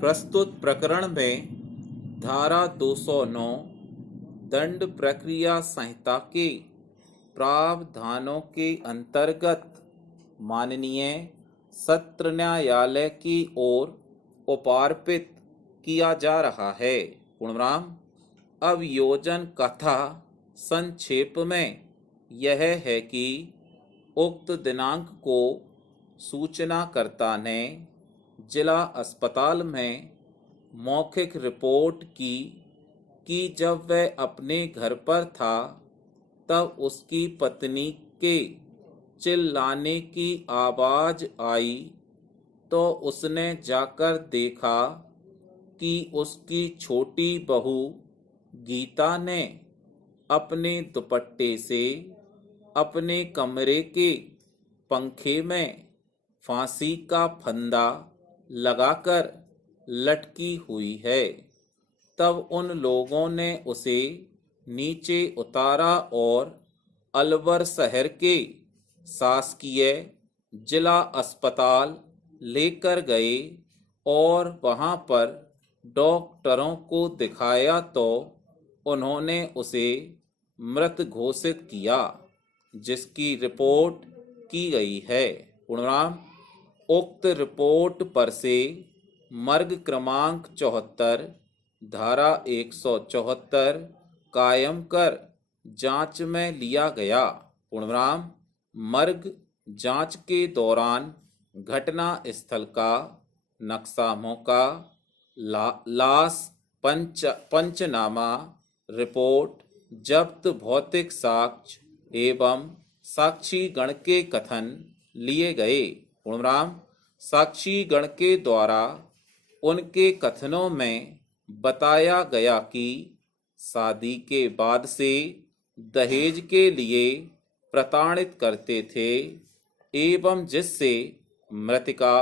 प्रस्तुत प्रकरण में धारा 209 दंड प्रक्रिया संहिता के प्रावधानों के अंतर्गत माननीय सत्र न्यायालय की ओर उपार्पित किया जा रहा है। पूर्णविराम। अभियोजन कथा संक्षेप में यह है कि उक्त दिनांक को सूचनाकर्ता ने जिला अस्पताल में मौखिक रिपोर्ट की कि जब वह अपने घर पर था तब उसकी पत्नी के चिल्लाने की आवाज़ आई तो उसने जाकर देखा कि उसकी छोटी बहू गीता ने अपने दुपट्टे से अपने कमरे के पंखे में फांसी का फंदा लगाकर लटकी हुई है। तब उन लोगों ने उसे नीचे उतारा और अलवर शहर के शासकीय जिला अस्पताल लेकर गए और वहां पर डॉक्टरों को दिखाया तो उन्होंने उसे मृत घोषित किया, जिसकी रिपोर्ट की गई है। पूर्णविराम। उक्त रिपोर्ट पर से मर्ग क्रमांक 74 धारा 174 कायम कर जांच में लिया गया। पूर्णविराम। मर्ग जांच के दौरान घटना स्थल का नक्शा मौका, लाश पंचनामा रिपोर्ट, जब्त भौतिक साक्ष्य एवं साक्षी गण के कथन लिए गए। पूर्णविराम। साक्षी गण के द्वारा उनके कथनों में बताया गया कि शादी के बाद से दहेज के लिए प्रताड़ित करते थे एवं जिससे मृतिका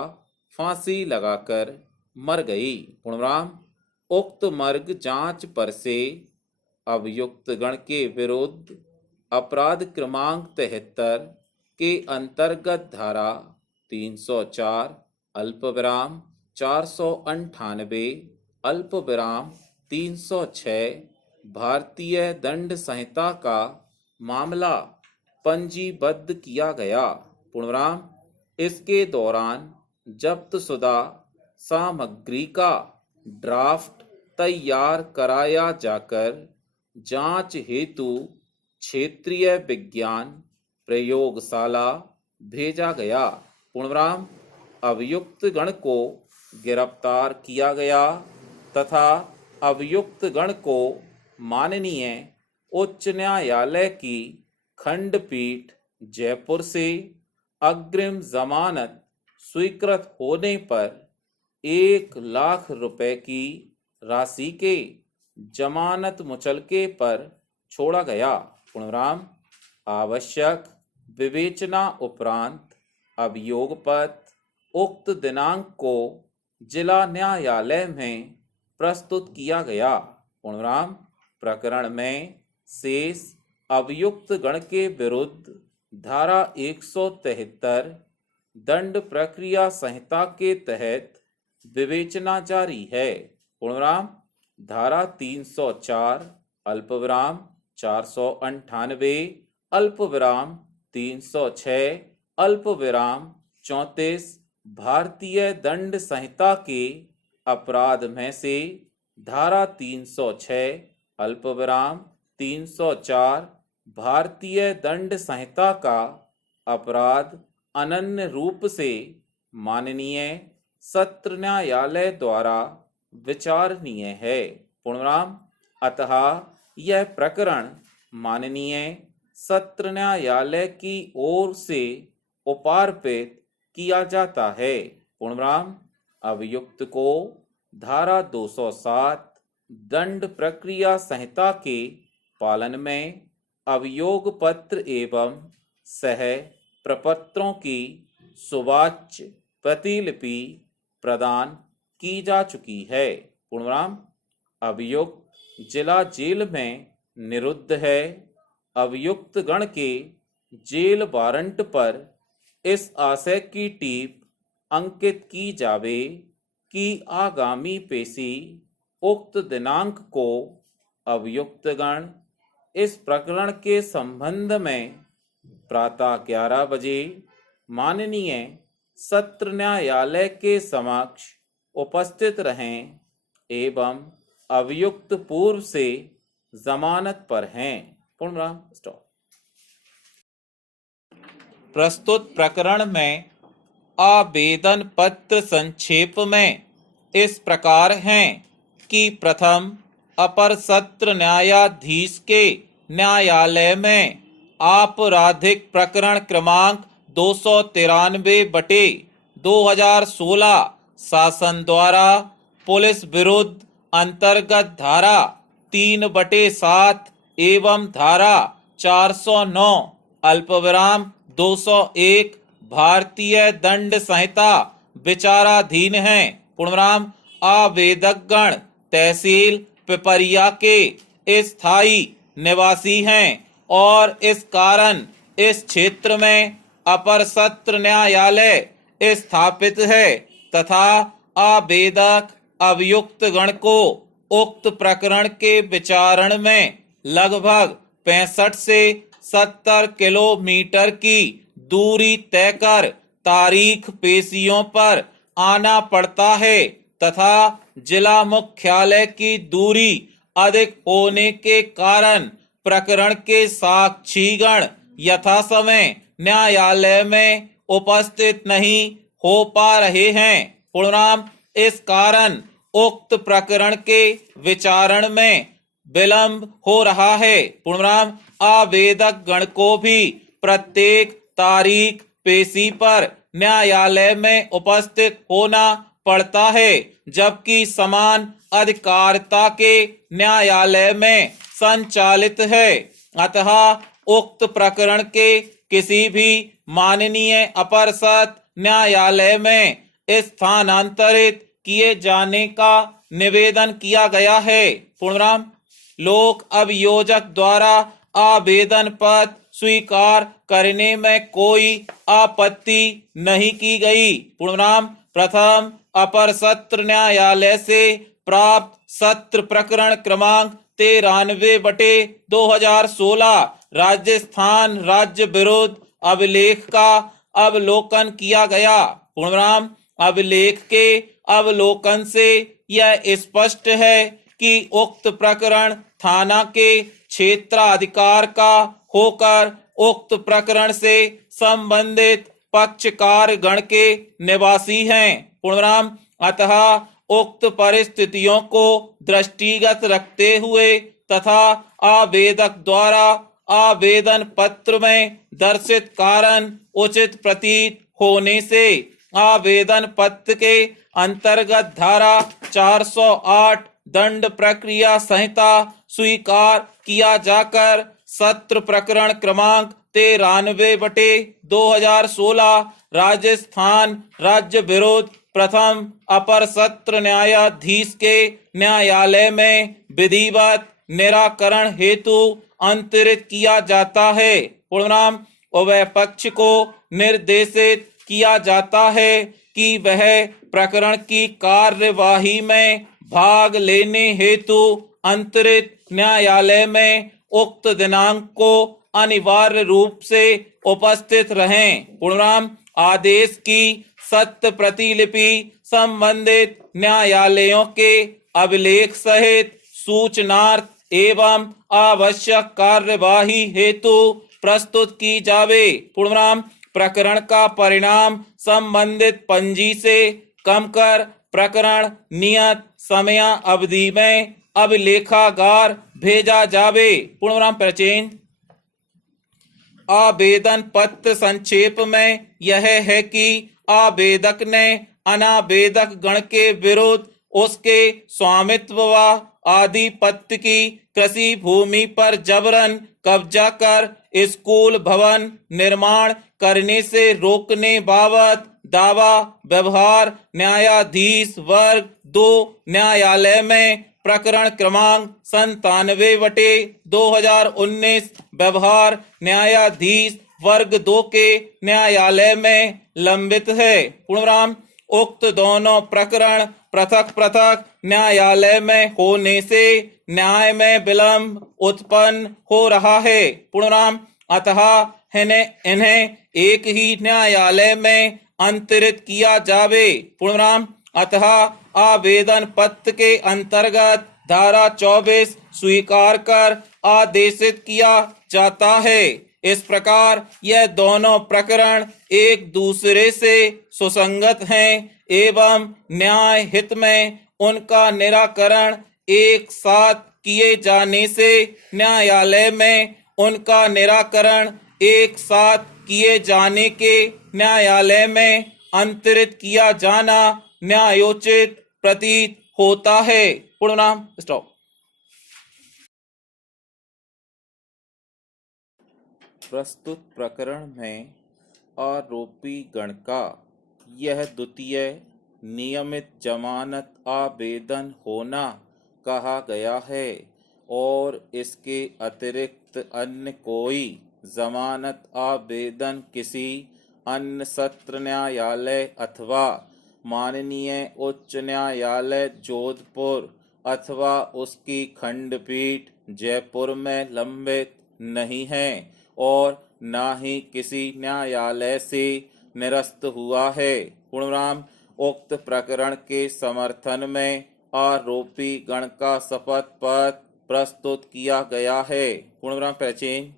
फांसी लगाकर मर गई। पूर्णविराम। उक्त मर्ग जांच पर से अभियुक्त गण के विरुद्ध अपराध क्रमांक 73 के अंतर्गत धारा 304 अल्पविराम 498 अल्पविराम 306 भारतीय दंड संहिता का मामला पंजीबद्ध किया गया। पूर्णविराम। इसके दौरान जब्तशुदा सामग्री का ड्राफ्ट तैयार कराया जाकर जांच हेतु क्षेत्रीय विज्ञान प्रयोगशाला भेजा गया। पूर्णविराम। अभियुक्त गण को गिरफ्तार किया गया तथा अभियुक्त गण को माननीय उच्च न्यायालय की खंडपीठ जयपुर से अग्रिम जमानत स्वीकृत होने पर 1,00,000 रुपए की राशि के जमानत मुचलके पर छोड़ा गया। पूर्णविराम। आवश्यक विवेचना उपरांत अभियोग पत्र उक्त दिनांक को जिला न्यायालय में प्रस्तुत किया गया। पूर्णविराम। प्रकरण में शेष अभियुक्त गण के विरुद्ध धारा 173 दंड प्रक्रिया संहिता के तहत विवेचना जारी है। पूर्णविराम। धारा 304 अल्पविराम 498 अल्पविराम 306 अल्पविराम 34 भारतीय दंड संहिता के अपराध में से धारा 306 अल्पविराम 304 भारतीय दंड संहिता का अपराध अनन्य रूप से माननीय सत्र न्यायालय द्वारा विचारणीय है। पूर्णविराम। अतः यह प्रकरण माननीय सत्र न्यायालय की ओर से उपार्पित किया जाता है। पूर्णविराम। अभियुक्त को धारा 207 दंड प्रक्रिया संहिता के पालन में अभियोग पत्र एवं सह प्रपत्रों की सुवाच्य प्रतिलिपि प्रदान की जा चुकी है। पूर्णविराम। अभियुक्त जिला जेल में निरुद्ध है। अभियुक्त गण के जेल वारंट पर इस आशय की टीप अंकित की जावे कि आगामी पेशी उक्त दिनांक को अभियुक्तगण इस प्रकरण के संबंध में प्रातः 11 बजे माननीय सत्र न्यायालय के समक्ष उपस्थित रहें एवं अभियुक्त पूर्व से जमानत पर हैं। पूर्णविराम स्टॉप। प्रस्तुत प्रकरण में आवेदन पत्र संक्षेप में इस प्रकार हैं कि प्रथम अपर सत्र न्यायाधीश के न्यायालय में आपराधिक प्रकरण क्रमांक 293/2016 शासन द्वारा पुलिस विरुद्ध अंतर्गत धारा 3/7 एवं धारा 409 अल्पविराम 201 भारतीय दंड संहिता विचाराधीन है। पूर्णविराम आवेदकगण तहसील पिपरिया के स्थायी निवासी हैं और इस कारण इस क्षेत्र में अपर सत्र न्यायालय स्थापित है तथा आवेदक अभियुक्त गण को उक्त प्रकरण के विचारण में लगभग 65 से 70 किलोमीटर की दूरी तय कर तारीख पेशियों पर आना पड़ता है तथा जिला मुख्यालय की दूरी अधिक होने के कारण प्रकरण के साक्षीगण यथासमय न्यायालय में उपस्थित नहीं हो पा रहे हैं। पूर्णविराम इस कारण उक्त प्रकरण के विचारण में विलंब हो रहा है। पूर्णविराम आवेदक गण को भी प्रत्येक तारीख पेशी पर न्यायालय में उपस्थित होना पड़ता है जबकि समान अधिकारिता के न्यायालय में संचालित है। अतः उक्त प्रकरण के किसी भी माननीय अपर सत्र न्यायालय में स्थानांतरित किए जाने का निवेदन किया गया है। पूर्णविराम लोक अभियोजक द्वारा आवेदन पत्र स्वीकार करने में कोई आपत्ति नहीं की गई। पूर्णविराम प्रथम अपर सत्र न्यायालय से प्राप्त सत्र प्रकरण क्रमांक 93/2016 राजस्थान राज्य विरुद्ध अभिलेख का अवलोकन किया गया। पूर्णविराम अभिलेख के अवलोकन से यह स्पष्ट है कि उक्त प्रकरण थाना के क्षेत्राधिकार का होकर उक्त प्रकरण से संबंधित पक्षकार गण के निवासी हैं। पूर्णविराम अतः उक्त परिस्थितियों को दृष्टिगत रखते हुए तथा आवेदक द्वारा आवेदन पत्र में दर्शित कारण उचित प्रतीत होने से आवेदन पत्र के अंतर्गत धारा 408 दंड प्रक्रिया संहिता स्वीकार किया जाकर सत्र प्रकरण क्रमांक 93/2016 राजस्थान राज्य विरुद्ध प्रथम अपर सत्र न्यायाधीश के न्यायालय में विधिवत निराकरण हेतु अंतरित किया जाता है। पूर्णविराम उभय पक्ष को निर्देशित किया जाता है कि वह प्रकरण की कार्यवाही में भाग लेने हेतु अंतरित न्यायालय में उक्त दिनांक को अनिवार्य रूप से उपस्थित रहें। पूर्णविराम आदेश की सत्य प्रतिलिपि संबंधित न्यायालयों के अभिलेख सहित सूचनार्थ एवं आवश्यक कार्यवाही हेतु प्रस्तुत की जावे। पूर्णविराम प्रकरण का परिणाम संबंधित पंजी से कम कर प्रकरण नियत समय अवधि में अभिलेखागार भेजा जावे। पूर्णविराम प्रचेन आवेदन पत्र संक्षेप में यह है कि आवेदक ने अनावेदक गण के विरुद्ध उसके स्वामित्व व आधिपत्य की कृषि भूमि पर जबरन कब्जा कर स्कूल भवन निर्माण करने से रोकने बाबत दावा व्यवहार न्यायाधीश वर्ग 2 न्यायालय में प्रकरण क्रमांक 97/2019 व्यवहार न्यायाधीश वर्ग 2 के न्यायालय में लंबित है। पूर्णविराम उक्त दोनों प्रकरण पृथक पृथक न्यायालय में होने से न्याय में विलंब उत्पन्न हो रहा है। पूर्णराम अतः इन्हें एक ही न्यायालय में अंतरित किया जावे। पूर्णराम अतः आवेदन पत्र के अंतर्गत धारा 24 स्वीकार कर आदेशित किया जाता है। इस प्रकार यह दोनों प्रकरण एक दूसरे से सुसंगत हैं एवं न्याय हित में उनका निराकरण एक साथ किए जाने से न्यायालय में उनका निराकरण एक साथ किए जाने के न्यायालय में अंतरित किया जाना न्यायोचित प्रतीत होता है। पूर्णनाम स्टॉप। प्रस्तुत प्रकरण में आरोपी गण का यह द्वितीय नियमित जमानत आवेदन होना कहा गया है और इसके अतिरिक्त अन्य कोई जमानत आवेदन किसी अन्य सत्र न्यायालय अथवा माननीय उच्च न्यायालय जोधपुर अथवा उसकी खंडपीठ जयपुर में लंबित नहीं है और न ही किसी न्यायालय से निरस्त हुआ है। पूर्णराम उक्त प्रकरण के समर्थन में आरोपी गण का शपथ पत्र प्रस्तुत किया गया है। पूर्णराम पहचान।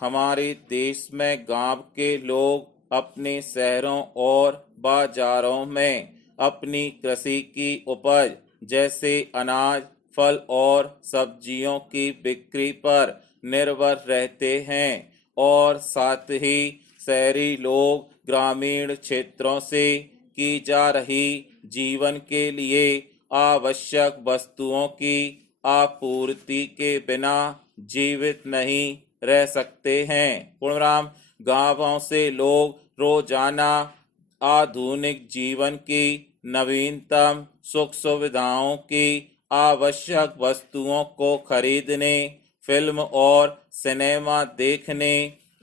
हमारे देश में गांव के लोग अपने शहरों और बाजारों में अपनी कृषि की उपज जैसे अनाज, फल और सब्जियों की बिक्री पर निर्भर रहते हैं और साथ ही शहरी लोग ग्रामीण क्षेत्रों से की जा रही जीवन के लिए आवश्यक वस्तुओं की आपूर्ति के बिना जीवित नहीं रह सकते हैं। पूर्णराम गांवों से लोग रोजाना आधुनिक जीवन की नवीनतम सुख सुविधाओं की आवश्यक वस्तुओं को खरीदने, फिल्म और सिनेमा देखने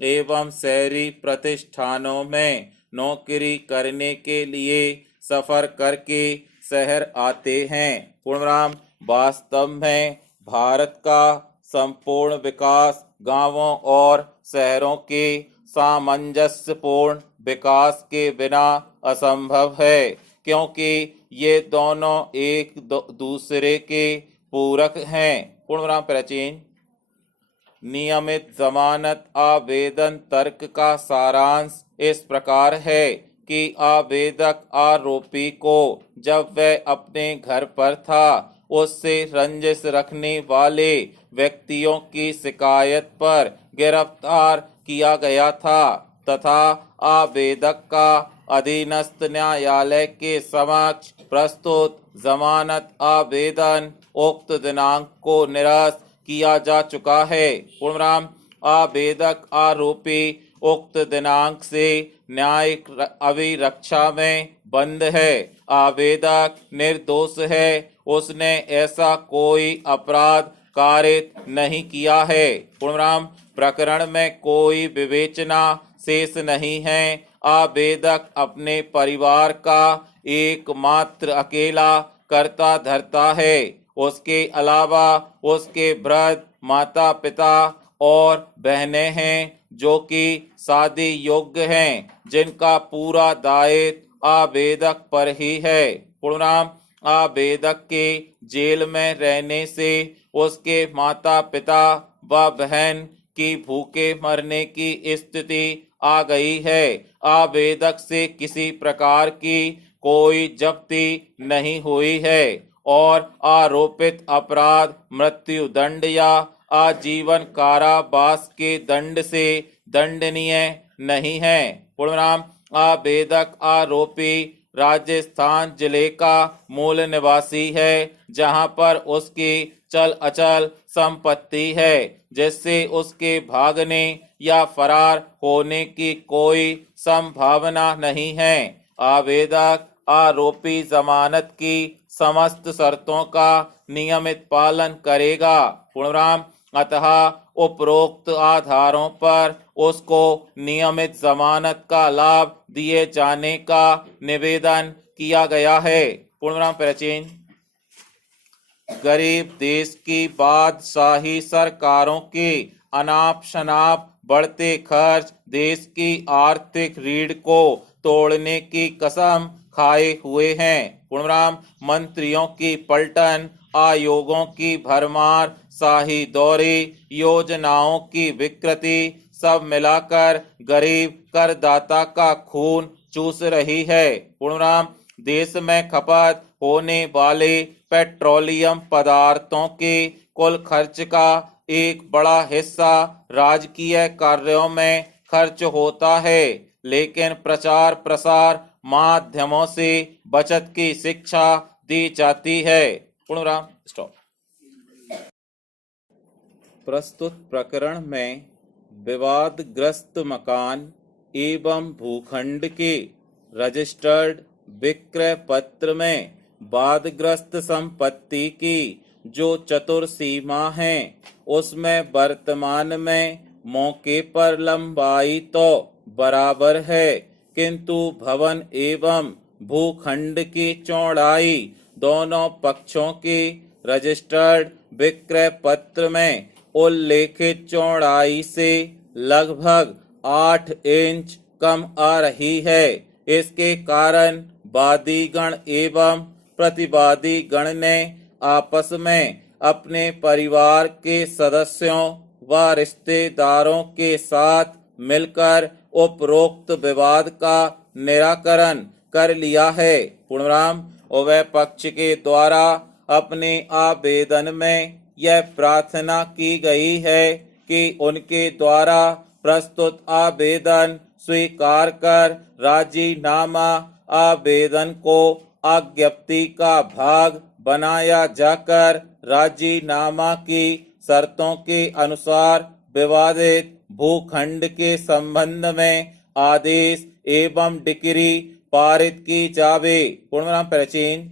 एवं शहरी प्रतिष्ठानों में नौकरी करने के लिए सफर करके शहर आते हैं। पूर्णराम वास्तव में भारत का संपूर्ण विकास गांवों और शहरों के सामंजस्यपूर्ण विकास के बिना असंभव है, क्योंकि ये दोनों एक दूसरे के पूरक हैं। पूर्णराम प्राचीन। नियमित जमानत आवेदन तर्क का सारांश इस प्रकार है कि आवेदक आरोपी को जब वह अपने घर पर था उससे रंजिश रखने वाले व्यक्तियों की शिकायत पर गिरफ्तार किया गया था तथा आवेदक का अधीनस्थ न्यायालय के समक्ष प्रस्तुत जमानत आवेदन उक्त दिनांक को निरस्त किया जा चुका है। पूर्णराम आवेदक आरोपी उक्त दिनांक से न्यायिक अभिरक्षा में बंद है। आवेदक निर्दोष है, उसने ऐसा कोई अपराध कारित नहीं किया है। पूर्णराम प्रकरण में कोई विवेचना शेष नहीं है। आवेदक अपने परिवार का एकमात्र अकेला कर्ता धर्ता है। उसके अलावा उसके वृद्ध माता पिता और बहनें हैं जो कि शादी योग्य हैं, जिनका पूरा दायित्व आवेदक पर ही है। पूर्णराम आवेदक के जेल में रहने से उसके माता पिता व बहन की भूखे मरने की स्थिति आ गई है। आवेदक से किसी प्रकार की कोई जब्ती नहीं हुई है और आरोपित अपराध मृत्यु दंड या आजीवन कारावास के दंड से दंडनीय नहीं है। पूर्णराम आवेदक आरोपी राजस्थान जिले का मूल निवासी है, जहां पर उसकी चल अचल संपत्ति है, जिससे उसके भागने या फरार होने की कोई संभावना नहीं है। आवेदक आरोपी जमानत की समस्त शर्तों का नियमित पालन करेगा। पूर्णराम अतः उपरोक्त आधारों पर उसको नियमित जमानत का लाभ दिए जाने का निवेदन किया गया है। पूर्णविराम प्राचीन। गरीब देश की बादशाही सरकारों के अनाप शनाप बढ़ते खर्च देश की आर्थिक रीढ़ को तोड़ने की कसम खाए हुए हैं। पूर्णविराम मंत्रियों की पलटन, आयोगों की भरमार, शाही दौरे, योजनाओं की विकृति सब मिलाकर गरीब करदाता का खून चूस रही है। पूर्णविराम देश में खपत होने वाले पेट्रोलियम पदार्थों के कुल खर्च का एक बड़ा हिस्सा राजकीय कार्यों में खर्च होता है, लेकिन प्रचार प्रसार माध्यमों से बचत की शिक्षा दी जाती है। पूर्णविराम स्टॉप। प्रस्तुत प्रकरण में विवादग्रस्त मकान एवं भूखंड के रजिस्टर्ड विक्रय पत्र में वादग्रस्त संपत्ति की जो चतुर सीमा है उसमें वर्तमान में मौके पर लंबाई तो बराबर है, किंतु भवन एवं भूखंड की चौड़ाई दोनों पक्षों के रजिस्टर्ड विक्रय पत्र में उल्लेखित चौड़ाई से लगभग 8 इंच कम आ रही है। इसके कारण वादी गण एवं प्रतिवादी गण ने आपस में अपने परिवार के सदस्यों व रिश्तेदारों के साथ मिलकर उपरोक्त विवाद का निराकरण कर लिया है। पूर्णविराम उभय पक्ष के द्वारा अपने आवेदन में यह प्रार्थना की गई है कि उनके द्वारा प्रस्तुत आवेदन स्वीकार कर राजीनामा आवेदन को आज्ञप्ति का भाग बनाया जाकर राजीनामा की शर्तों के अनुसार विवादित भूखंड के संबंध में आदेश एवं डिक्री पारित की जावे। पूर्णविराम प्राचीन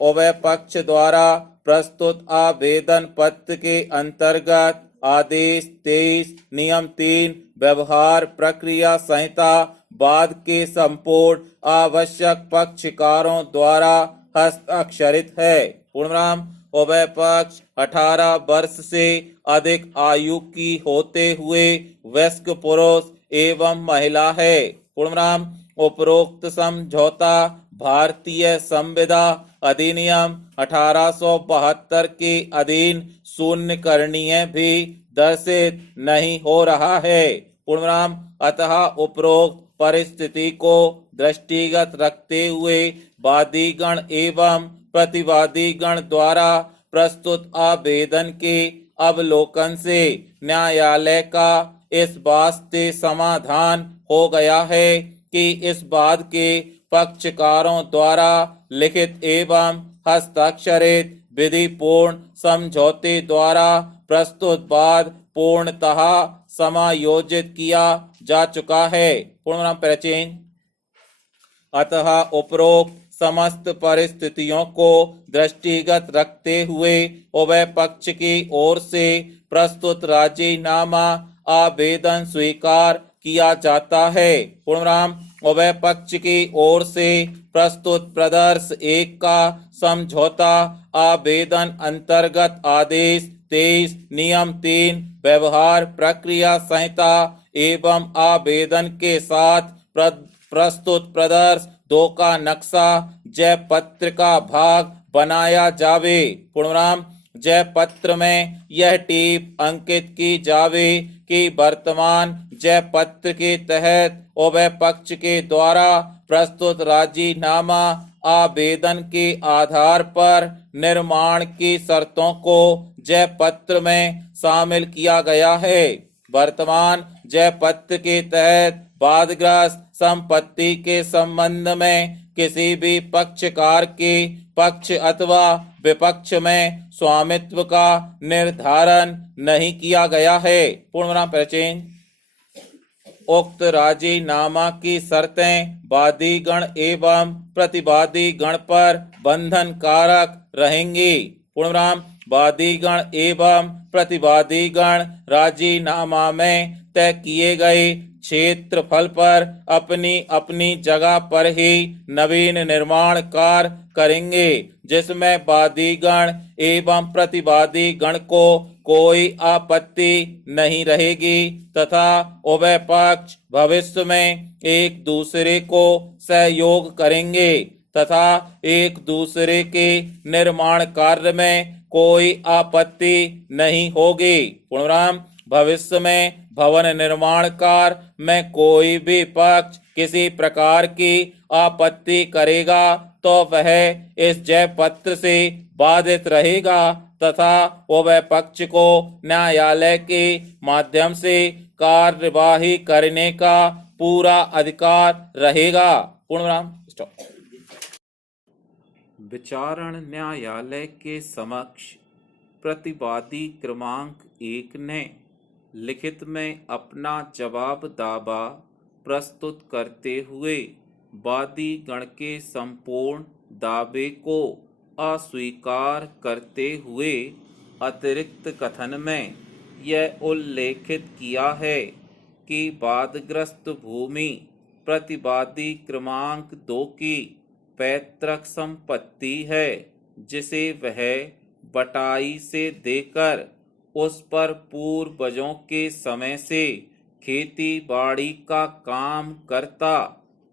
उभय पक्ष द्वारा प्रस्तुत आवेदन पत्र के अंतर्गत आदेश 23 नियम 3 व्यवहार प्रक्रिया संहिता बाद के संपूर्ण आवश्यक पक्षकारों द्वारा हस्ताक्षरित है। पूर्णविराम उभय पक्ष 18 वर्ष से अधिक आयु की होते हुए वयस्क पुरुष एवं महिला है। पूर्णविराम उपरोक्त समझौता भारतीय संविदा अधिनियम 1872 के अधीन शून्य करणीय भी दर्शित नहीं हो रहा है। पूर्णविराम अतः उपरोक्त परिस्थिति को दृष्टिगत रखते हुए वादीगण एवं प्रतिवादी गण द्वारा प्रस्तुत आवेदन के अवलोकन से न्यायालय का इस वास्ते समाधान हो गया है कि इस बाद के पक्षकारों द्वारा लिखित एवं हस्ताक्षरित विधि पूर्ण समझौते द्वारा प्रस्तुत वाद पूर्णतः समायोजित किया जा चुका है। पूर्णविराम प्राचीन अतः उपरोक्त समस्त परिस्थितियों को दृष्टिगत रखते हुए उभय पक्ष की ओर से प्रस्तुत राजीनामा आवेदन स्वीकार किया जाता है। पूर्णविराम उभय पक्ष की ओर से प्रस्तुत प्रदर्श 1 का समझौता आवेदन अंतर्गत आदेश 23 नियम 3 व्यवहार प्रक्रिया संहिता एवं आवेदन के साथ प्रस्तुत प्रदर्श 2 का नक्शा जय पत्र का भाग बनाया जावे। पूर्णविराम जय पत्र में यह टीप अंकित की जावे कि वर्तमान जय पत्र के तहत उभय पक्ष के द्वारा प्रस्तुत राजीनामा आवेदन के आधार पर निर्माण की शर्तों को जय पत्र में शामिल किया गया है। वर्तमान जय पत्र के तहत वादग्रस्त संपत्ति के संबंध में किसी भी पक्षकार के पक्ष अथवा विपक्ष में स्वामित्व का निर्धारण नहीं किया गया है। पूर्णविराम प्राचीन उक्त राजीनामा की शर्तें वादी गण एवं प्रतिवादी गण पर बंधन कारक रहेंगी। पूर्णविराम वादी गण एवं प्रतिवादी गण राजीनामा में तय किए गए क्षेत्रफल पर अपनी अपनी जगह पर ही नवीन निर्माण कार्य करेंगे, जिसमें वादीगण एवं प्रतिवादी गण को कोई आपत्ति नहीं रहेगी तथा उभय पक्ष भविष्य में एक दूसरे को सहयोग करेंगे तथा एक दूसरे के निर्माण कार्य में कोई आपत्ति नहीं होगी। पूर्णविराम। भविष्य में भवन निर्माण कार्य में कोई भी पक्ष किसी प्रकार की आपत्ति करेगा तो वह इस जय पत्र से बाधित रहेगा तथा वह पक्ष को न्यायालय के माध्यम से कार्यवाही करने का पूरा अधिकार रहेगा। पूर्णविराम। स्टॉप। विचारण न्यायालय के समक्ष प्रतिवादी क्रमांक 1 ने लिखित में अपना जवाब दावा प्रस्तुत करते हुए वादी गण के संपूर्ण दावे को अस्वीकार करते हुए अतिरिक्त कथन में यह उल्लेखित किया है कि वादग्रस्त भूमि प्रतिवादी क्रमांक 2 की पैतृक संपत्ति है, जिसे वह बटाई से देकर उस पर पूर्वजों के समय से खेती बाड़ी का काम करता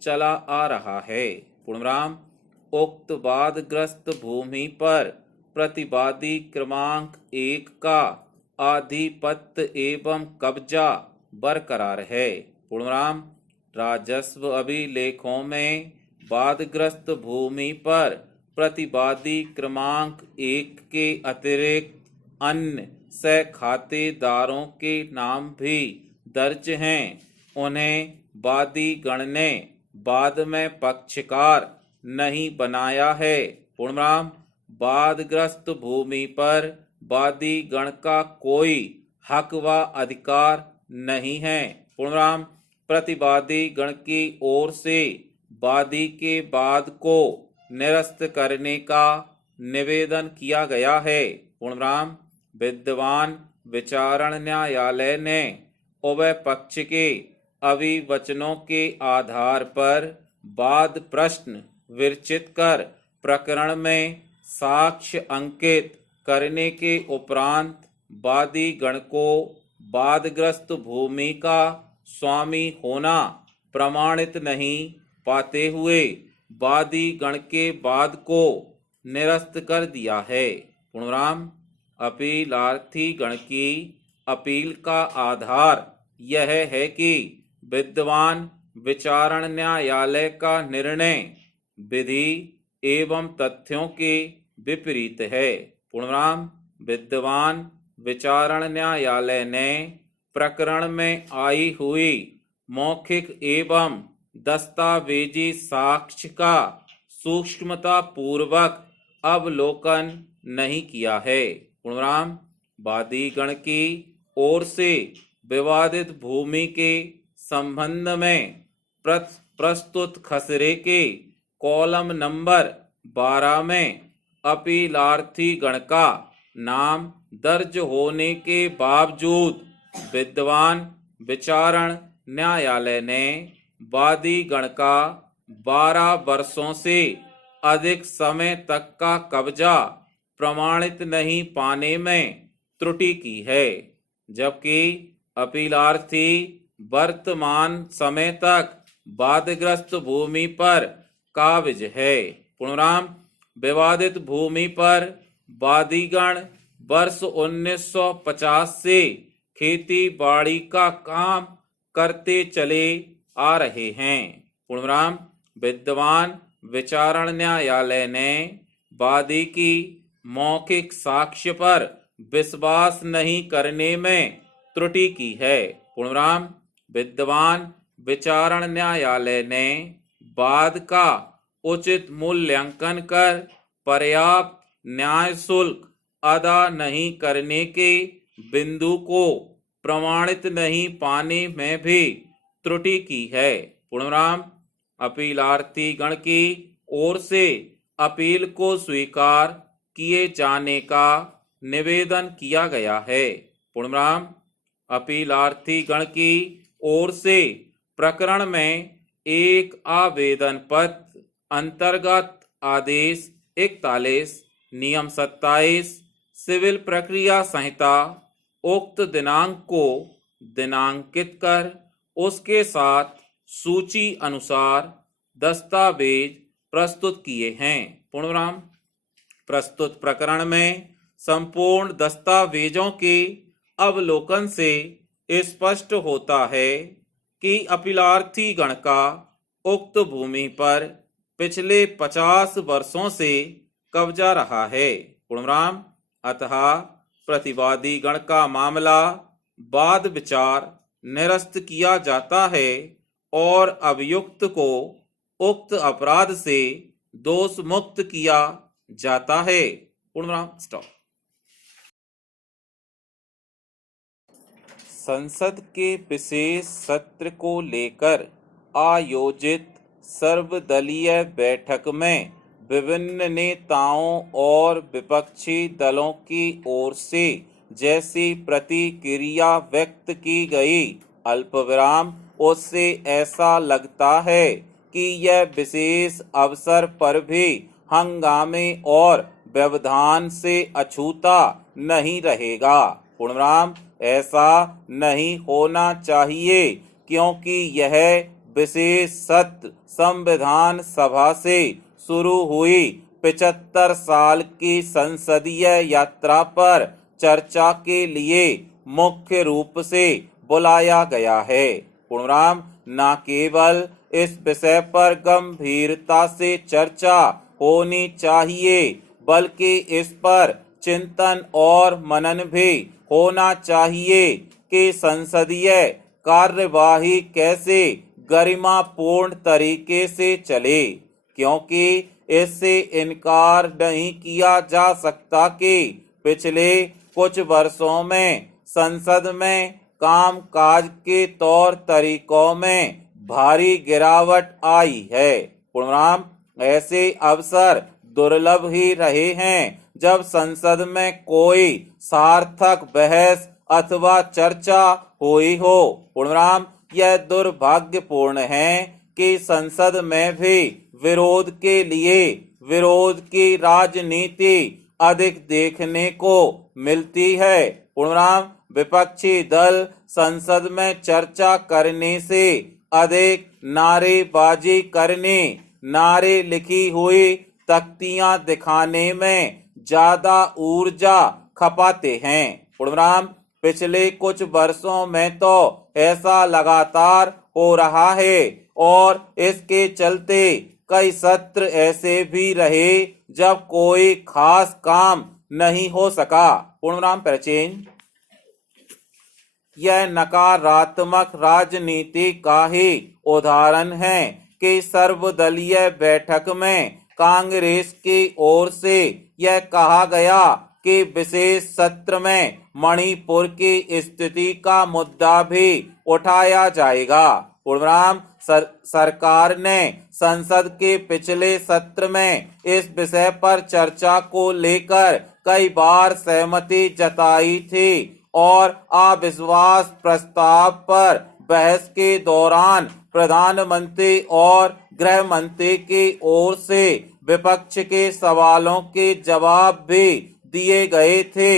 चला आ रहा है। पूर्णविराम। उक्त वादग्रस्त भूमि पर प्रतिवादी क्रमांक 1 का आधिपत्य एवं कब्जा बरकरार है। पूर्णविराम। राजस्व अभिलेखों में वादग्रस्त भूमि पर प्रतिवादी क्रमांक 1 के अतिरिक्त अन्य सह खातेदारों के नाम भी दर्ज हैं। उन्हें वादी गण ने बाद में पक्षकार नहीं बनाया है। पूर्णविराम। वादग्रस्त भूमि पर वादी गण का कोई हक व अधिकार नहीं है। पूर्णविराम। प्रतिवादी गण की ओर से वादी के वाद को निरस्त करने का निवेदन किया गया है। पूर्णविराम। विद्यमान विचारण न्यायालय ने उभय पक्ष के अभिवचनों के आधार पर वाद प्रश्न विरचित कर प्रकरण में साक्ष्य अंकित करने के उपरांत वादी गण को वादग्रस्त भूमि का स्वामी होना प्रमाणित नहीं पाते हुए वादी गण के वाद को निरस्त कर दिया है। पूर्णविराम। अपीलार्थी गण की अपील का आधार यह है कि विद्यमान विचारण न्यायालय का निर्णय विधि एवं तथ्यों के विपरीत है। पूर्णविराम। विद्यमान विचारण न्यायालय ने प्रकरण में आई हुई मौखिक एवं दस्तावेजी साक्ष्य का सूक्ष्मता पूर्वक अवलोकन नहीं किया है। पूर्णविराम। वादी गण की ओर से विवादित भूमि के संबंध में प्रस्तुत खसरे के कॉलम नंबर 12 में अपीलार्थी गण का नाम दर्ज होने के बावजूद विद्यमान विचारण न्यायालय ने वादी गण का 12 वर्षों से अधिक समय तक का कब्जा प्रमाणित नहीं पाने में त्रुटि की है, जबकि अपीलार्थी वर्तमान समय तक वादग्रस्त भूमि पर काबिज है। पूर्णविराम। विवादित भूमि पर वादीगण वर्ष 1950 से खेती बाड़ी का काम करते चले आ रहे हैं। पूर्णविराम। विद्यमान विचारण न्यायालय ने वादी की मौखिक साक्ष्य पर विश्वास नहीं करने में त्रुटि की है। पूर्णविराम। विद्यमान विचारण न्यायालय ने वाद का उचित मूल्यांकन कर पर्याप्त न्याय शुल्क अदा नहीं करने के बिंदु को प्रमाणित नहीं पाने में भी त्रुटि की है। पूर्णविराम। अपीलार्थी गण की ओर से अपील को स्वीकार किए जाने का निवेदन किया गया है। पूर्णविराम। अपीलार्थी गण की ओर से प्रकरण में एक आवेदन पत्र अंतर्गत आदेश 41 नियम 27 सिविल प्रक्रिया संहिता उक्त दिनांक को दिनांकित कर उसके साथ सूची अनुसार दस्तावेज प्रस्तुत किए हैं। पूर्णविराम। प्रस्तुत प्रकरण में संपूर्ण दस्तावेजों के अवलोकन से स्पष्ट होता है कि अपीलार्थी गण का उक्त भूमि पर पिछले 50 वर्षों से कब्जा रहा है। पूर्णविराम। अतः प्रतिवादी गण का मामला वाद विचार निरस्त किया जाता है और अभियुक्त को उक्त अपराध से दोष मुक्त किया जाता है। पूर्णविराम। स्टॉप। संसद के विशेष सत्र को लेकर आयोजित सर्वदलीय बैठक में विभिन्न नेताओं और विपक्षी दलों की ओर से जैसी प्रतिक्रिया व्यक्त की गई, अल्पविराम, उससे ऐसा लगता है कि यह विशेष अवसर पर भी हंगामे और व्यवधान से अछूता नहीं रहेगा। पूर्णविराम। ऐसा नहीं होना चाहिए क्योंकि यह विशेष सत्र संविधान सभा से शुरू हुई 75 साल की संसदीय यात्रा पर चर्चा के लिए मुख्य रूप से बुलाया गया है। पूर्णविराम। न केवल इस विषय पर गंभीरता से चर्चा होनी चाहिए बल्कि इस पर चिंतन और मनन भी होना चाहिए कि संसदीय कार्यवाही कैसे गरिमापूर्ण तरीके से चले, क्योंकि इससे इनकार नहीं किया जा सकता कि पिछले कुछ वर्षों में संसद में कामकाज के तौर तरीकों में भारी गिरावट आई है। पूर्णविराम। ऐसे अवसर दुर्लभ ही रहे हैं जब संसद में कोई सार्थक बहस अथवा चर्चा हुई हो। पूर्णविराम। यह दुर्भाग्यपूर्ण है कि संसद में भी विरोध के लिए विरोध की राजनीति अधिक देखने को मिलती है। पूर्णविराम। विपक्षी दल संसद में चर्चा करने से अधिक नारेबाजी करने, नारे लिखी हुई तख्तियां दिखाने में ज्यादा ऊर्जा खपाते हैं। पूर्णविराम। पिछले कुछ वर्षों में तो ऐसा लगातार हो रहा है और इसके चलते कई सत्र ऐसे भी रहे जब कोई खास काम नहीं हो सका। पूर्णविराम। परचेन। यह नकारात्मक राजनीति का ही उदाहरण है कि सर्वदलीय बैठक में कांग्रेस की ओर से यह कहा गया कि विशेष सत्र में मणिपुर की स्थिति का मुद्दा भी उठाया जाएगा। पूर्णविराम। सरकार ने संसद के पिछले सत्र में इस विषय पर चर्चा को लेकर कई बार सहमति जताई थी और अविश्वास प्रस्ताव पर बहस के दौरान प्रधानमंत्री और गृह मंत्री की ओर से विपक्ष के सवालों के जवाब भी दिए गए थे।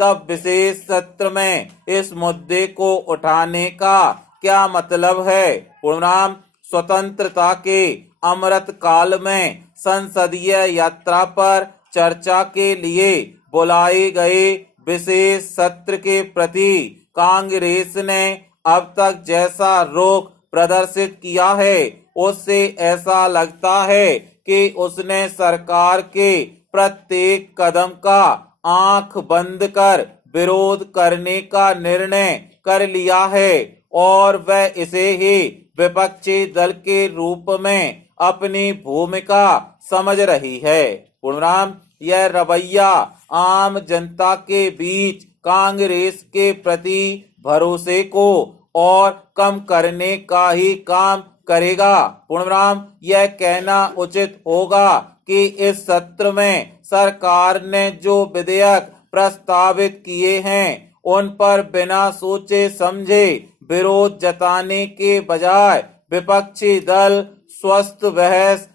तब विशेष सत्र में इस मुद्दे को उठाने का क्या मतलब है? पूर्णविराम। स्वतंत्रता के अमृत काल में संसदीय यात्रा पर चर्चा के लिए बुलाए गए विशेष सत्र के प्रति कांग्रेस ने अब तक जैसा रुख प्रदर्शित किया है उससे ऐसा लगता है कि उसने सरकार के प्रत्येक कदम का आंख बंद कर विरोध करने का निर्णय कर लिया है और वह इसे ही विपक्षी दल के रूप में अपनी भूमिका समझ रही है। पूर्णविराम। यह रवैया आम जनता के बीच कांग्रेस के प्रति भरोसे को और कम करने का ही काम करेगा। पूर्णविराम। यह कहना उचित होगा कि इस सत्र में सरकार ने जो विधेयक प्रस्तावित किए हैं उन पर बिना सोचे समझे विरोध जताने के बजाय विपक्षी दल स्वस्थ बहस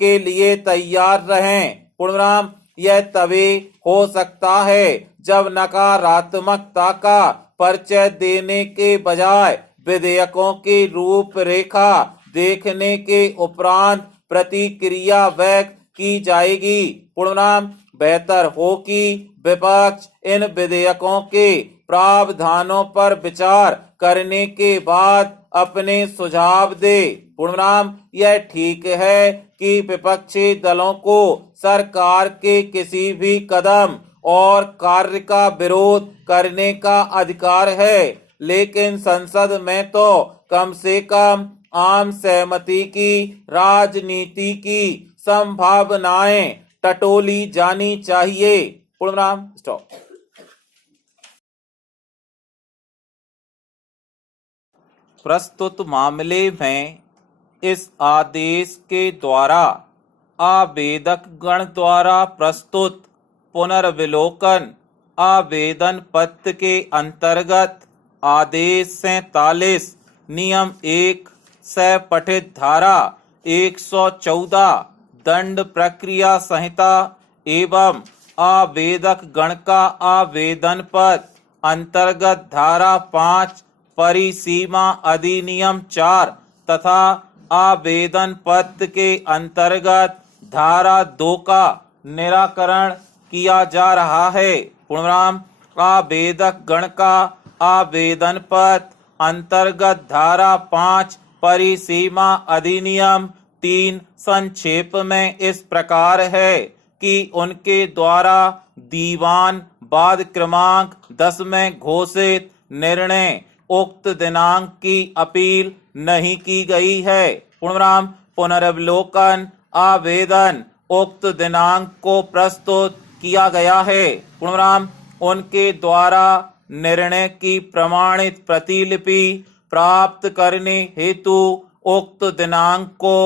के लिए तैयार रहें। पूर्णविराम यह तभी हो सकता है जब नकारात्मकता का परिचय देने के बजाय विधेयकों की रूपरेखा देखने के उपरांत प्रतिक्रिया व्यक्त की जाएगी। पूर्णविराम बेहतर हो कि विपक्ष इन विधेयकों के प्रावधानों पर विचार करने के बाद अपने सुझाव दे। पूर्णविराम यह ठीक है कि विपक्षी दलों को सरकार के किसी भी कदम और कार्य का विरोध करने का अधिकार है, लेकिन संसद में तो कम से कम आम सहमति की राजनीति की संभावनाएं टटोली जानी चाहिए। पूर्णविराम स्टॉप। प्रस्तुत मामले में इस आदेश के द्वारा आवेदक गण द्वारा प्रस्तुत पुनर्विलोकन आवेदन पत्र के अंतर्गत आदेश 47 नियम 1 से पठित धारा 114 दंड प्रक्रिया संहिता एवं आवेदक गण का आवेदन पत्र अंतर्गत धारा 5 परिसीमा अधिनियम 4 तथा आवेदन पत्र के अंतर्गत धारा 2 का निराकरण किया जा रहा है। पूर्णविराम आवेदक गण का आवेदन पत्र अंतर्गत धारा 5 परिसीमा अधिनियम 3 संक्षेप में इस प्रकार है कि उनके द्वारा दीवान वाद क्रमांक 10 में घोषित निर्णय उक्त दिनांक की अपील नहीं की गई है। पूर्णविराम पुनर्विलोकन आवेदन उक्त दिनांक को प्रस्तुत किया गया है। पूर्णविराम उनके द्वारा निर्णय की प्रमाणित प्रतिलिपि प्राप्त करने हेतु उक्त दिनांक को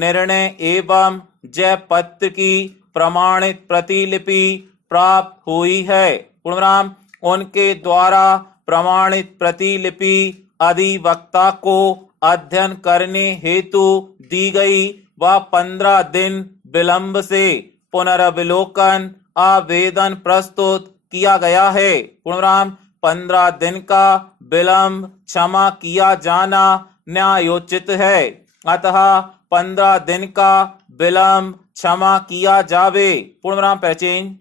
निर्णय एवं जय पत्र की प्रमाणित प्रतिलिपि प्राप्त हुई है। पूर्णविराम उनके द्वारा प्रमाणित प्रतिलिपि अधिवक्ता को अध्ययन करने हेतु दी गई व 15 दिन विलंब से पुनर्विलोकन आवेदन प्रस्तुत किया गया है। पूर्णविराम 15 दिन का विलंब क्षमा किया जाना न्यायोचित है, अतः 15 दिन का विलंब क्षमा किया जावे। पूर्णविराम पहचान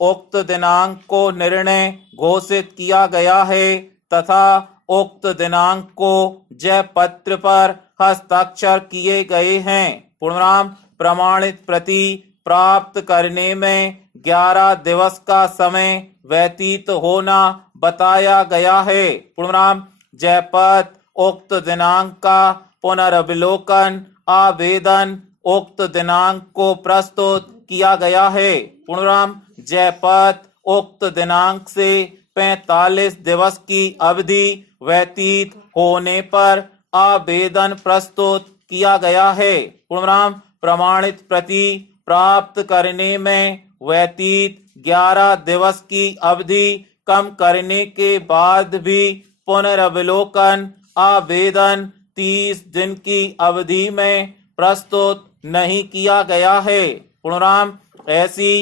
उक्त दिनांक को निर्णय घोषित किया गया है तथा उक्त दिनांक को जय पत्र पर हस्ताक्षर किए गए हैं। पूर्णविराम प्रमाणित प्रति प्राप्त करने में 11 दिवस का समय व्यतीत होना बताया गया है। पूर्णविराम जय पत्र उक्त दिनांक का पुनर्विलोकन आवेदन उक्त दिनांक को प्रस्तुत किया गया है। पूर्णविराम जय पत्र उक्त दिनांक से 45 दिवस की अवधि व्यतीत होने पर आवेदन प्रस्तुत किया गया है। पूर्णविराम प्रमाणित प्रति प्राप्त करने में व्यतीत 11 दिवस की अवधि कम करने के बाद भी पुनर्विलोकन आवेदन 30 दिन की अवधि में प्रस्तुत नहीं किया गया है। पूर्णविराम ऐसी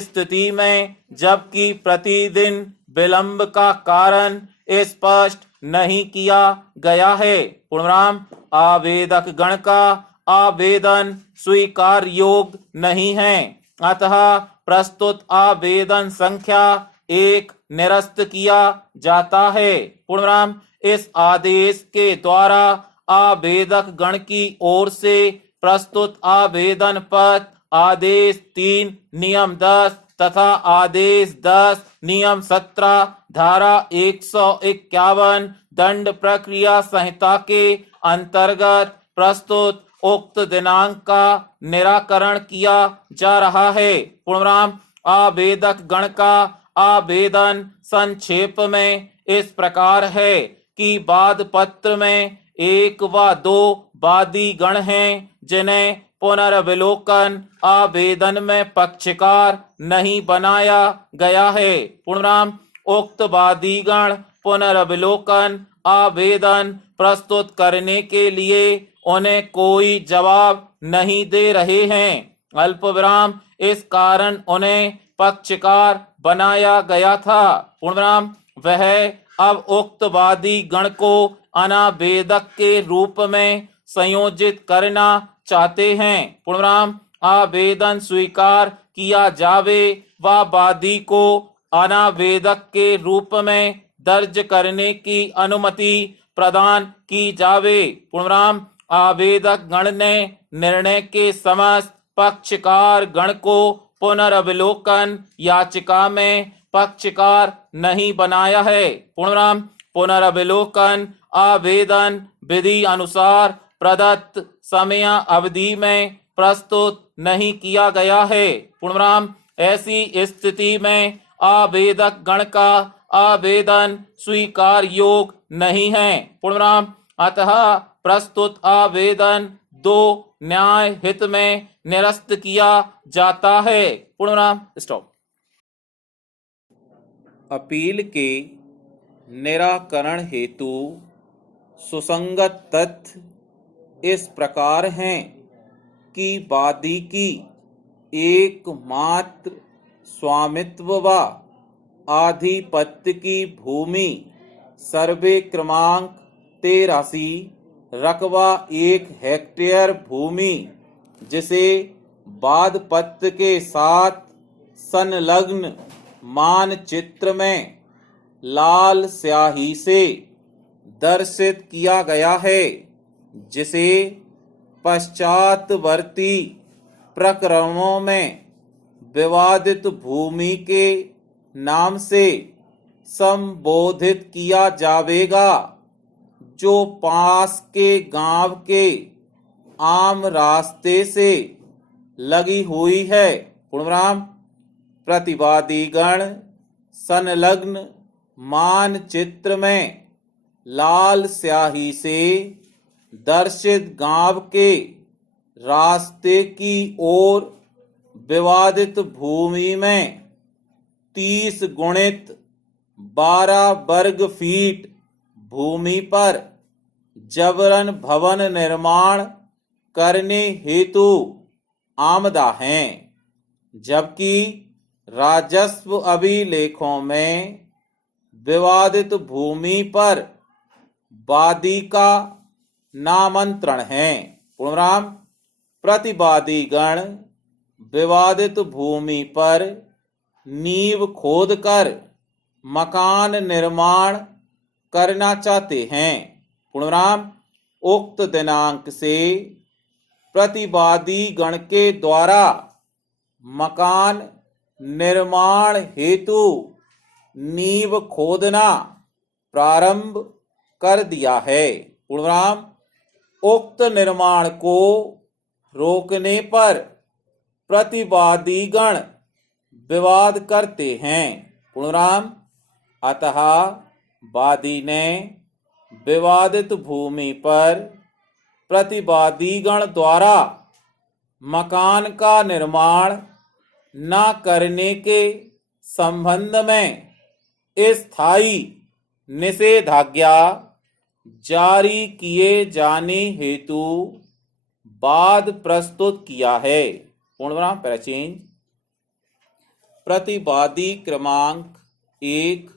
स्थिति में जबकि प्रतिदिन विलंब का कारण स्पष्ट नहीं किया गया है, पूर्णविराम आवेदक गण का आवेदन स्वीकार योग्य नहीं है, अतः प्रस्तुत आवेदन संख्या 1 निरस्त किया जाता है। पूर्णविराम इस आदेश के द्वारा आवेदक गण की ओर से प्रस्तुत आवेदन पत्र आदेश 3 नियम 10 तथा आदेश 10 नियम 17 धारा 151 दंड प्रक्रिया संहिता के अंतर्गत प्रस्तुत उक्त दिनांक का निराकरण किया जा रहा है। पूर्णविराम आवेदक गण का आवेदन संक्षेप में इस प्रकार है कि वाद पत्र में 1 व 2 वादी गण हैं जिन्हें पुनर्विलोकन आवेदन में पक्षकार नहीं बनाया गया है। पूर्णविराम उक्त वादीगण पुनर्विलोकन आवेदन प्रस्तुत करने के लिए उन्हें कोई जवाब नहीं दे रहे हैं। अल्पविराम इस कारण उन्हें पक्षकार बनाया गया था। पूर्णविराम वह अब उक्त वादी गण को अनावेदक के रूप में संयोजित करना चाहते हैं। पूर्णविराम आवेदन स्वीकार किया जावे व वादी को अनावेदक के रूप में दर्ज करने की अनुमति प्रदान की जावे। पूर्णविराम आवेदक गण ने निर्णय के समस्त पक्षकार गण को पुनर्विलोकन याचिका में पक्षकार नहीं बनाया है। पूर्णविराम पुनर्विलोकन आवेदन विधि अनुसार प्रदत्त समय अवधि में प्रस्तुत नहीं किया गया है। पूर्णविराम ऐसी स्थिति में आवेदक गण का आवेदन स्वीकार योग्य नहीं है। पूर्णविराम अतः प्रस्तुत आवेदन 2 न्याय हित में निरस्त किया जाता है। पूर्णविराम स्टॉप। अपील के निराकरण हेतु सुसंगत तथ्य इस प्रकार हैं कि वादी की एकमात्र स्वामित्व व आधिपत्य की भूमि सर्वे क्रमांक 83 रकबा 1 हेक्टेयर भूमि जिसे वादपत्र के साथ संलग्न मानचित्र में लाल स्याही से दर्शित किया गया है, जिसे पश्चातवर्ती प्रकरणों में विवादित भूमि के नाम से संबोधित किया जावेगा, जो पास के गांव के आम रास्ते से लगी हुई है। पूर्णविराम प्रतिवादी गण संलग्न मानचित्र में लाल स्याही से दर्शित गांव के रास्ते की ओर विवादित भूमि में 30 गुणित 12 वर्ग फीट भूमि पर जबरन भवन निर्माण करने हेतु आमदा हैं, जबकि राजस्व अभिलेखों में विवादित भूमि पर वादी का नामांतरण है। पूर्णविराम प्रतिवादी गण विवादित भूमि पर नींव खोदकर मकान निर्माण करना चाहते हैं। पूर्णविराम उक्त दिनांक से प्रतिवादी गण के द्वारा मकान निर्माण हेतु नींव खोदना प्रारंभ कर दिया है। पूर्णविराम उक्त निर्माण को रोकने पर प्रतिवादी गण विवाद करते हैं। पूर्णविराम अतः वादी ने विवादित भूमि पर प्रतिवादी गण द्वारा मकान का निर्माण न करने के संबंध में स्थायी निषेधाज्ञा जारी किए जाने हेतु वाद प्रस्तुत किया है। पूर्णविराम पैराचेंज प्रतिवादी क्रमांक 1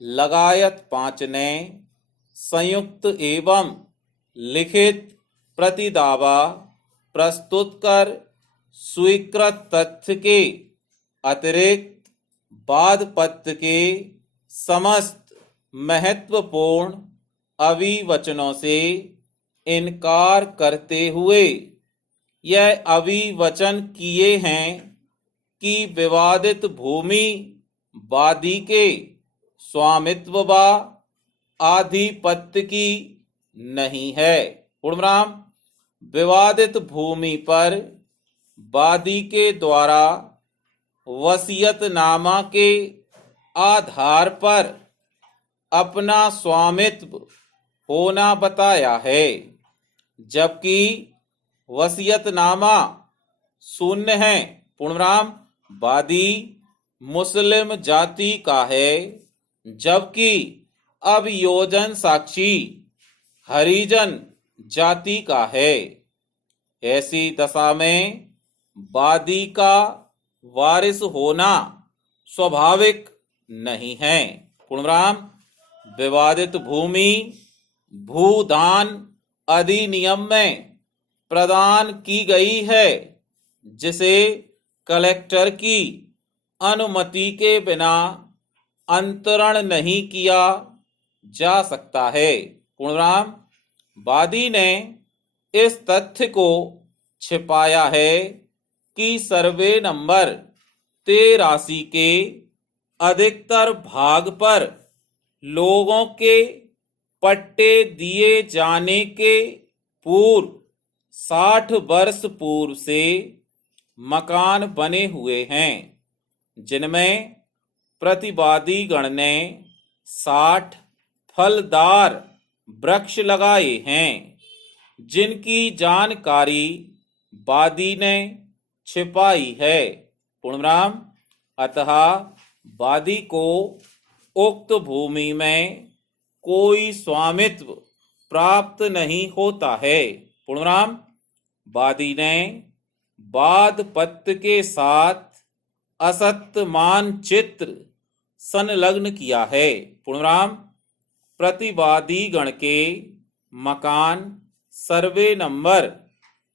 लगायत 5 ने संयुक्त एवं लिखित प्रतिदावा प्रस्तुत कर स्वीकृत तथ्य के अतिरिक्त वादपत्र के समस्त महत्वपूर्ण अभिवचनों से इनकार करते हुए यह अभिवचन किए हैं कि विवादित भूमि वादी के स्वामित्व व आधिपत्य की नहीं है। पूर्णविराम विवादित भूमि पर वादी के द्वारा वसीयतनामा के आधार पर अपना स्वामित्व होना बताया है, जबकि वसीयतनामा शून्य है। पूर्णविराम वादी मुस्लिम जाति का है, जबकि अभियोजन साक्षी हरिजन जाति का है। ऐसी दशा में वादी का वारिस होना स्वाभाविक नहीं है। पूर्णविराम। विवादित भूमि भूदान अधिनियम में प्रदान की गई है, जिसे कलेक्टर की अनुमति के बिना अंतरण नहीं किया जा सकता है। पूर्णविराम। वादी ने इस तथ्य को छिपाया है कि सर्वे नंबर 83 के अधिकतर भाग पर लोगों के पट्टे दिए जाने के पूर्व 60 वर्ष पूर्व से मकान बने हुए हैं, जिनमें प्रतिवादी गण ने 60 फलदार वृक्ष लगाए हैं, जिनकी जानकारी वादी ने छिपाई है। पूर्णविराम। अतः वादी को उक्त भूमि में कोई स्वामित्व प्राप्त नहीं होता है। पूर्णविराम। वादी ने वाद पत्र के साथ असत्य मानचित्र संलग्न किया है। पूर्णविराम। प्रतिवादी गण के मकान सर्वे नंबर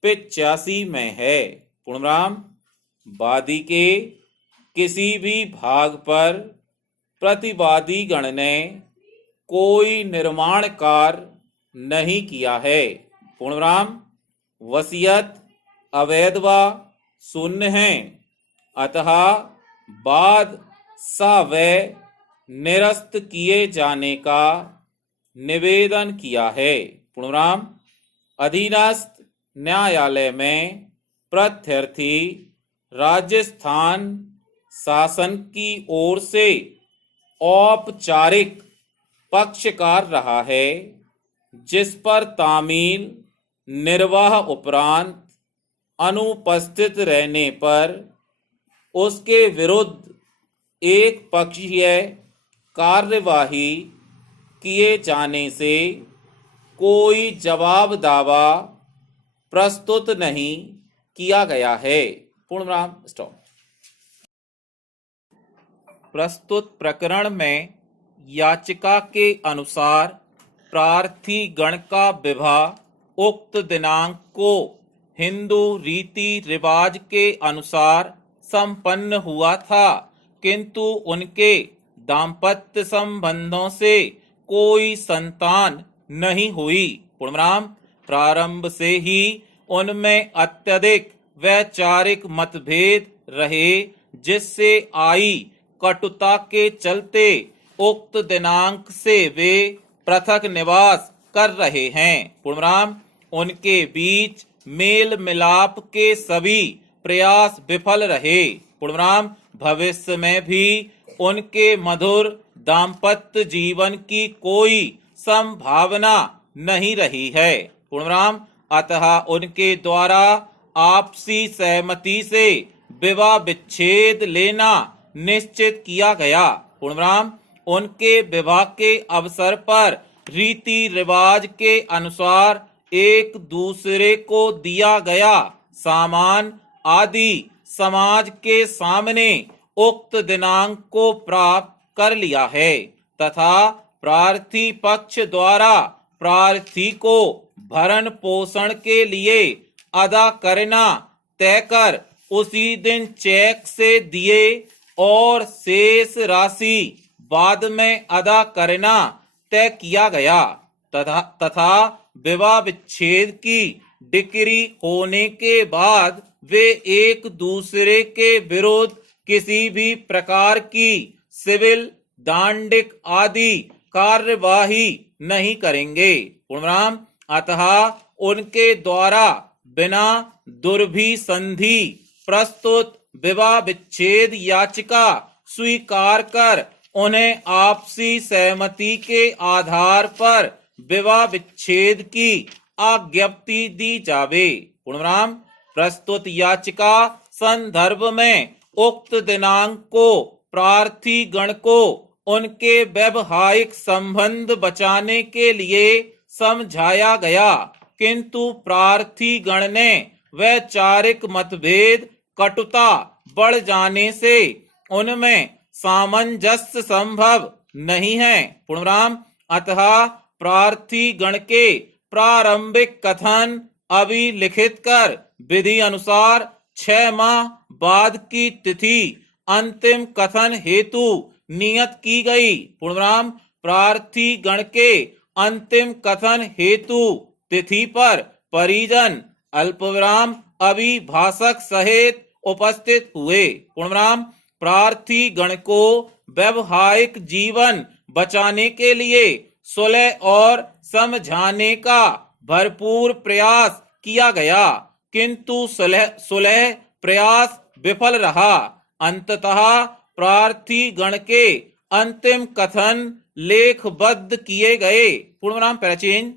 85 में है। पूर्णविराम। वादी के किसी भी भाग पर प्रतिवादी गण ने कोई निर्माण कार्य नहीं किया है। पूर्णविराम। वसीयत अवैध व शून्य है, अतः बाद सवै निरस्त किए जाने का निवेदन किया है। पूर्णविराम। अधीनस्थ न्यायालय में प्रत्यर्थी राजस्थान शासन की ओर से औपचारिक पक्षकार रहा है, जिस पर तामील निर्वाह उपरांत अनुपस्थित रहने पर उसके विरुद्ध एक पक्षीय कार्यवाही किए जाने से कोई जवाब दावा प्रस्तुत नहीं किया गया है। पूर्णविराम। स्टॉप। प्रस्तुत प्रकरण में याचिका के अनुसार प्रार्थी गण का विवाह उक्त दिनांक को हिंदू रीति रिवाज के अनुसार संपन्न हुआ था, किंतु उनके दाम्पत्य संबंधों से कोई संतान नहीं हुई। पूर्णविराम। प्रारंभ से ही उनमें अत्यधिक वैचारिक मतभेद रहे, जिससे आई कटुता के चलते उक्त दिनांक से वे पृथक निवास कर रहे हैं। पूर्णविराम। उनके बीच मेल मिलाप के सभी प्रयास विफल रहे। पूर्णविराम। भविष्य में भी उनके मधुर दाम्पत्य जीवन की कोई संभावना नहीं रही है। पूर्णविराम। अतः उनके द्वारा आपसी सहमति से विवाह विच्छेद लेना निश्चित किया गया। पूर्णविराम। उनके विवाह के अवसर पर रीति रिवाज के अनुसार एक दूसरे को दिया गया सामान आदि समाज के सामने उक्त दिनांक को प्राप्त कर लिया है, तथा प्रार्थी पक्ष द्वारा प्रार्थी को भरण पोषण के लिए अदा करना तय कर उसी दिन चेक से दिए और शेष राशि बाद में अदा करना तय किया गया, तथा विवाह विच्छेद की डिक्री होने के बाद वे एक दूसरे के विरुद्ध किसी भी प्रकार की सिविल दांडिक आदि कार्यवाही नहीं करेंगे। पूर्णविराम। अतः उनके द्वारा बिना दुर्भिसंधि प्रस्तुत विवाह विच्छेद याचिका स्वीकार कर उन्हें आपसी सहमति के आधार पर विवाह विच्छेद की आज्ञप्ति दी जावे। पूर्णविराम। प्रस्तुत याचिका संदर्भ में उक्त दिनांक को प्रार्थी गण को उनके वैवाहिक संबंध बचाने के लिए समझाया गया, किंतु प्रार्थी गण ने वैचारिक मतभेद कटुता बढ़ जाने से उनमें सामंजस्य संभव नहीं है। पूर्णराम। अतः प्रार्थी गण के प्रारंभिक कथन अभी लिखित कर विधि अनुसार 6 माह बाद की तिथि अंतिम कथन हेतु नियत की गई। पूर्णराम। प्रार्थी गण के अंतिम कथन हेतु तिथि पर परिजन अल्पविराम अभिभाषक सहित उपस्थित हुए। पूर्णराम। प्रार्थी गण को वैवाहिक जीवन बचाने के लिए सुलह और समझाने का भरपूर प्रयास किया गया, किंतु सुलह प्रयास विफल रहा। अंततः प्रार्थी गण के अंतिम कथन लेखबद्ध किए गए। पूर्णनाम प्राचीन।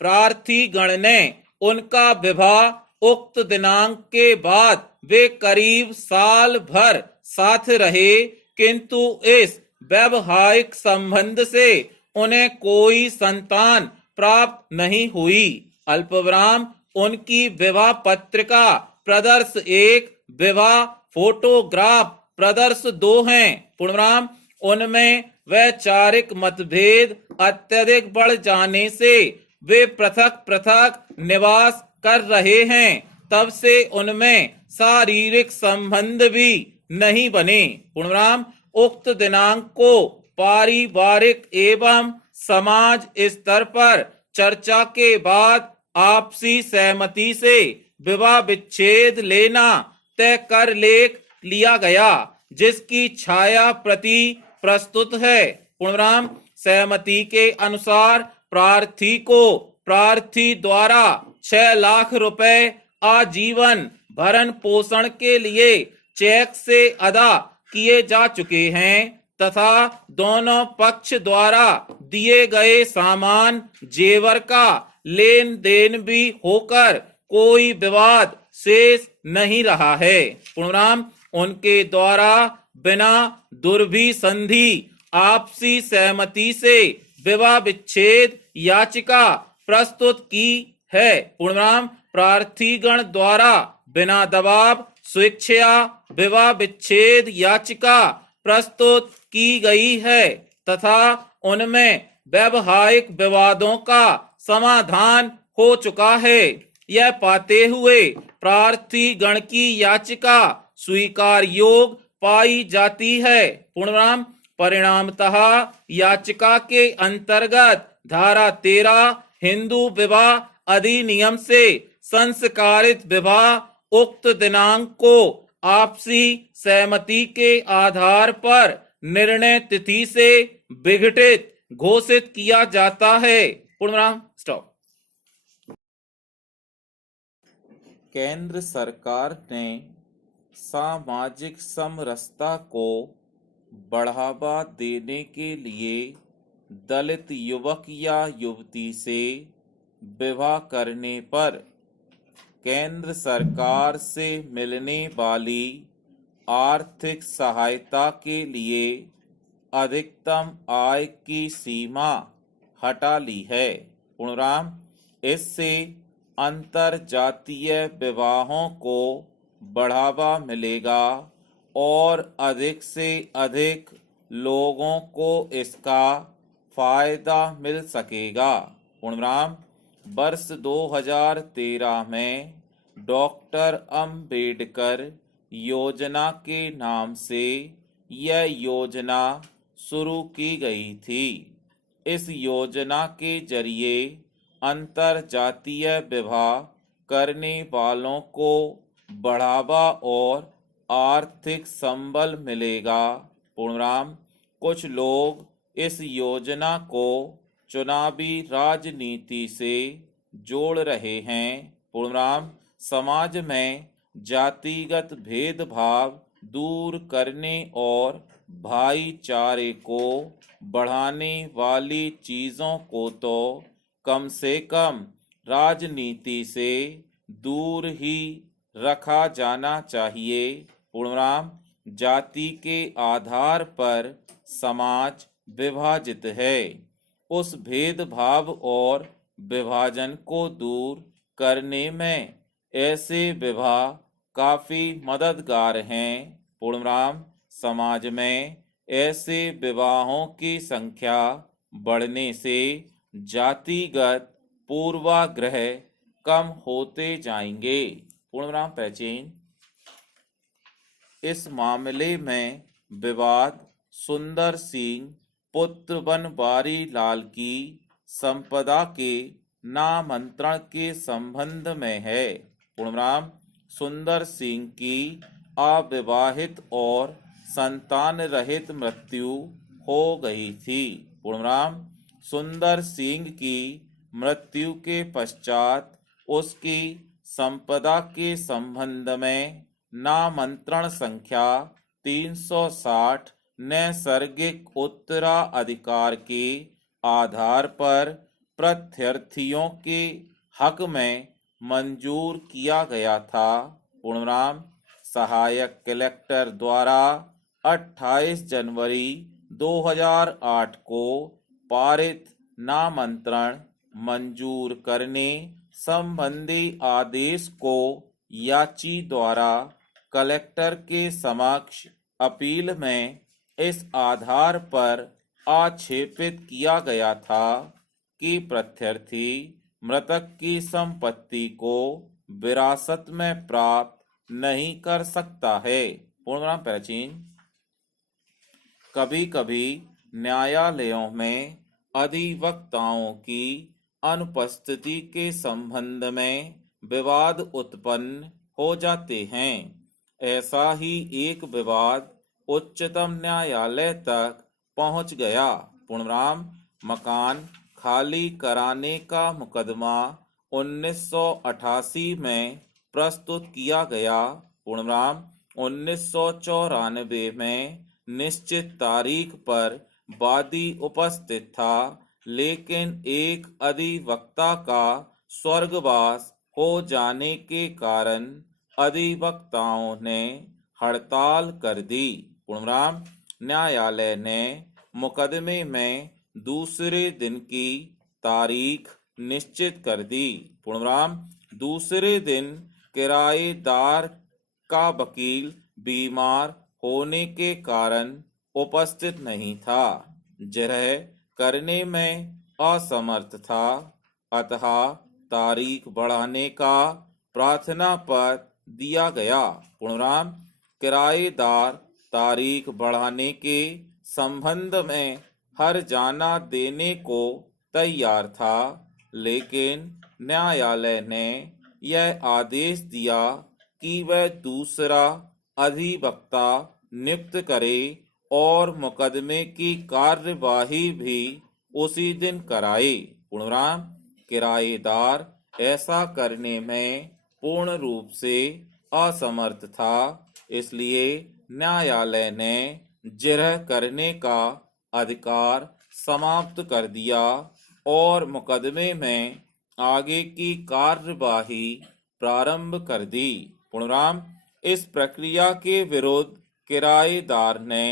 प्रार्थी गण ने उनका विवाह उक्त दिनांक के बाद वे करीब साल भर साथ रहे, किंतु इस वैवाहिक संबंध से उन्हें कोई संतान प्राप्त नहीं हुई। अल्पविराम उनकी विवाह पत्रिका प्रदर्श 1, विवाह फोटोग्राफ प्रदर्श 2 हैं। पूर्णराम। उनमें वैचारिक मतभेद अत्यधिक बढ़ जाने से वे पृथक पृथक निवास कर रहे हैं, तब से उनमें शारीरिक संबंध भी नहीं बने। पूर्णराम। उक्त दिनांक को पारिवारिक एवं समाज स्तर पर चर्चा के बाद आपसी सहमति से विवाह विच्छेद लेना तय कर लिया गया, जिसकी छाया प्रति प्रस्तुत है। पूर्णराम। सहमति के अनुसार प्रार्थी को प्रार्थी द्वारा 6 लाख रुपए आजीवन भरण पोषण के लिए चेक से अदा किए जा चुके हैं तथा दोनों पक्ष द्वारा दिए गए सामान जेवर का लेन देन भी होकर कोई विवाद शेष नहीं रहा है। पूर्णराम। उनके द्वारा बिना दुर्भिसंधि आपसी सहमति से विवाह विच्छेद याचिका प्रस्तुत की है। पूर्णराम। प्रार्थीगण द्वारा बिना दबाव स्वेच्छया विवाह विच्छेद याचिका प्रस्तुत की गई है तथा उनमें वैवाहिक विवादों का समाधान हो चुका है। यह पाते हुए प्रार्थी गण की याचिका स्वीकार योग्य पाई जाती है। पूर्णराम। परिणामतः याचिका के अंतर्गत धारा 13 हिंदू विवाह अधिनियम से संस्कारित विवाह उक्त दिनांक को आपसी सहमति के आधार पर निर्णय तिथि से विघटित घोषित किया जाता है। पूर्णराम। स्टॉप। केंद्र सरकार ने सामाजिक समरसता को बढ़ावा देने के लिए दलित युवक या युवती से विवाह करने पर केंद्र सरकार से मिलने वाली आर्थिक सहायता के लिए अधिकतम आय की सीमा हटा ली है। पूर्णराम। इससे अंतरजातीय विवाहों को बढ़ावा मिलेगा और अधिक से अधिक लोगों को इसका फायदा मिल सकेगा। पूर्णराम। वर्ष 2013 में डॉक्टर अंबेडकर योजना के नाम से यह योजना शुरू की गई थी। इस योजना के जरिए अंतरजातीय विवाह करने वालों को बढ़ावा और आर्थिक संबल मिलेगा। पूर्णराम। कुछ लोग इस योजना को चुनावी राजनीति से जोड़ रहे हैं। पूर्णराम। समाज में जातिगत भेदभाव दूर करने और भाईचारे को बढ़ाने वाली चीजों को तो कम से कम राजनीति से दूर ही रखा जाना चाहिए। पूर्णराम। जाति के आधार पर समाज विभाजित है। उस भेदभाव और विभाजन को दूर करने में ऐसे विवाह काफी मददगार हैं। पूर्णराम, समाज में ऐसे विवाहों की संख्या बढ़ने से जातिगत पूर्वाग्रह कम होते जाएंगे। पूर्णराम प्राचीन, इस मामले में विवाद सुंदर सिंह पुत्र बनवारी लाल की संपदा के नामांतरण के संबंध में है। पूर्णराम, सुंदर सिंह की अविवाहित और संतान रहित मृत्यु हो गई थी। पूर्णराम, सुंदर सिंह की मृत्यु के पश्चात उसकी संपदा के संबंध में नामांतरण संख्या 360 नैसर्गिक उत्तराधिकार के आधार पर प्रत्यार्थियों के हक में मंजूर किया गया था। पूर्णराम, सहायक कलेक्टर द्वारा 28 जनवरी 2008 को पारित नामांतरण मंजूर करने संबंधी आदेश को याची द्वारा कलेक्टर के समक्ष अपील में इस आधार पर आक्षेपित किया गया था कि प्रत्यार्थी मृतक की संपत्ति को विरासत में प्राप्त नहीं कर सकता है। पूर्णराम प्राचीन, कभी कभी न्यायालयों में अधिवक्ताओं की अनुपस्थिति के संबंध में विवाद उत्पन्न हो जाते हैं। ऐसा ही एक विवाद उच्चतम न्यायालय तक पहुंच गया। पूर्णराम, मकान खाली कराने का मुकदमा 1988 में प्रस्तुत किया गया। पूर्णराम, 1994 में निश्चित तारीख पर वादी उपस्थित था, लेकिन एक अधिवक्ता का स्वर्गवास हो जाने के कारण अधिवक्ताओं ने हड़ताल कर दी। पूर्णराम, न्यायालय ने मुकदमे में दूसरे दिन की तारीख निश्चित कर दी। पूर्णराम, दूसरे दिन किराएदार का वकील बीमार होने के कारण उपस्थित नहीं था, जिरह करने में असमर्थ था, अतः तारीख बढ़ाने का प्रार्थना पत्र दिया गया। पूर्णराम, किराएदार तारीख बढ़ाने के संबंध में हर्जाना देने को तैयार था, लेकिन न्यायालय ने यह आदेश दिया कि वह दूसरा अधिवक्ता नियुक्त करे और मुकदमे की कार्यवाही भी उसी दिन कराए। पूर्णराम, किराएदार ऐसा करने में पूर्ण रूप से असमर्थ था, इसलिए न्यायालय ने जिरह करने का अधिकार समाप्त कर दिया और मुकदमे में आगे की कार्यवाही प्रारंभ कर दी। पूर्णराम, इस प्रक्रिया के विरुद्ध किराएदार ने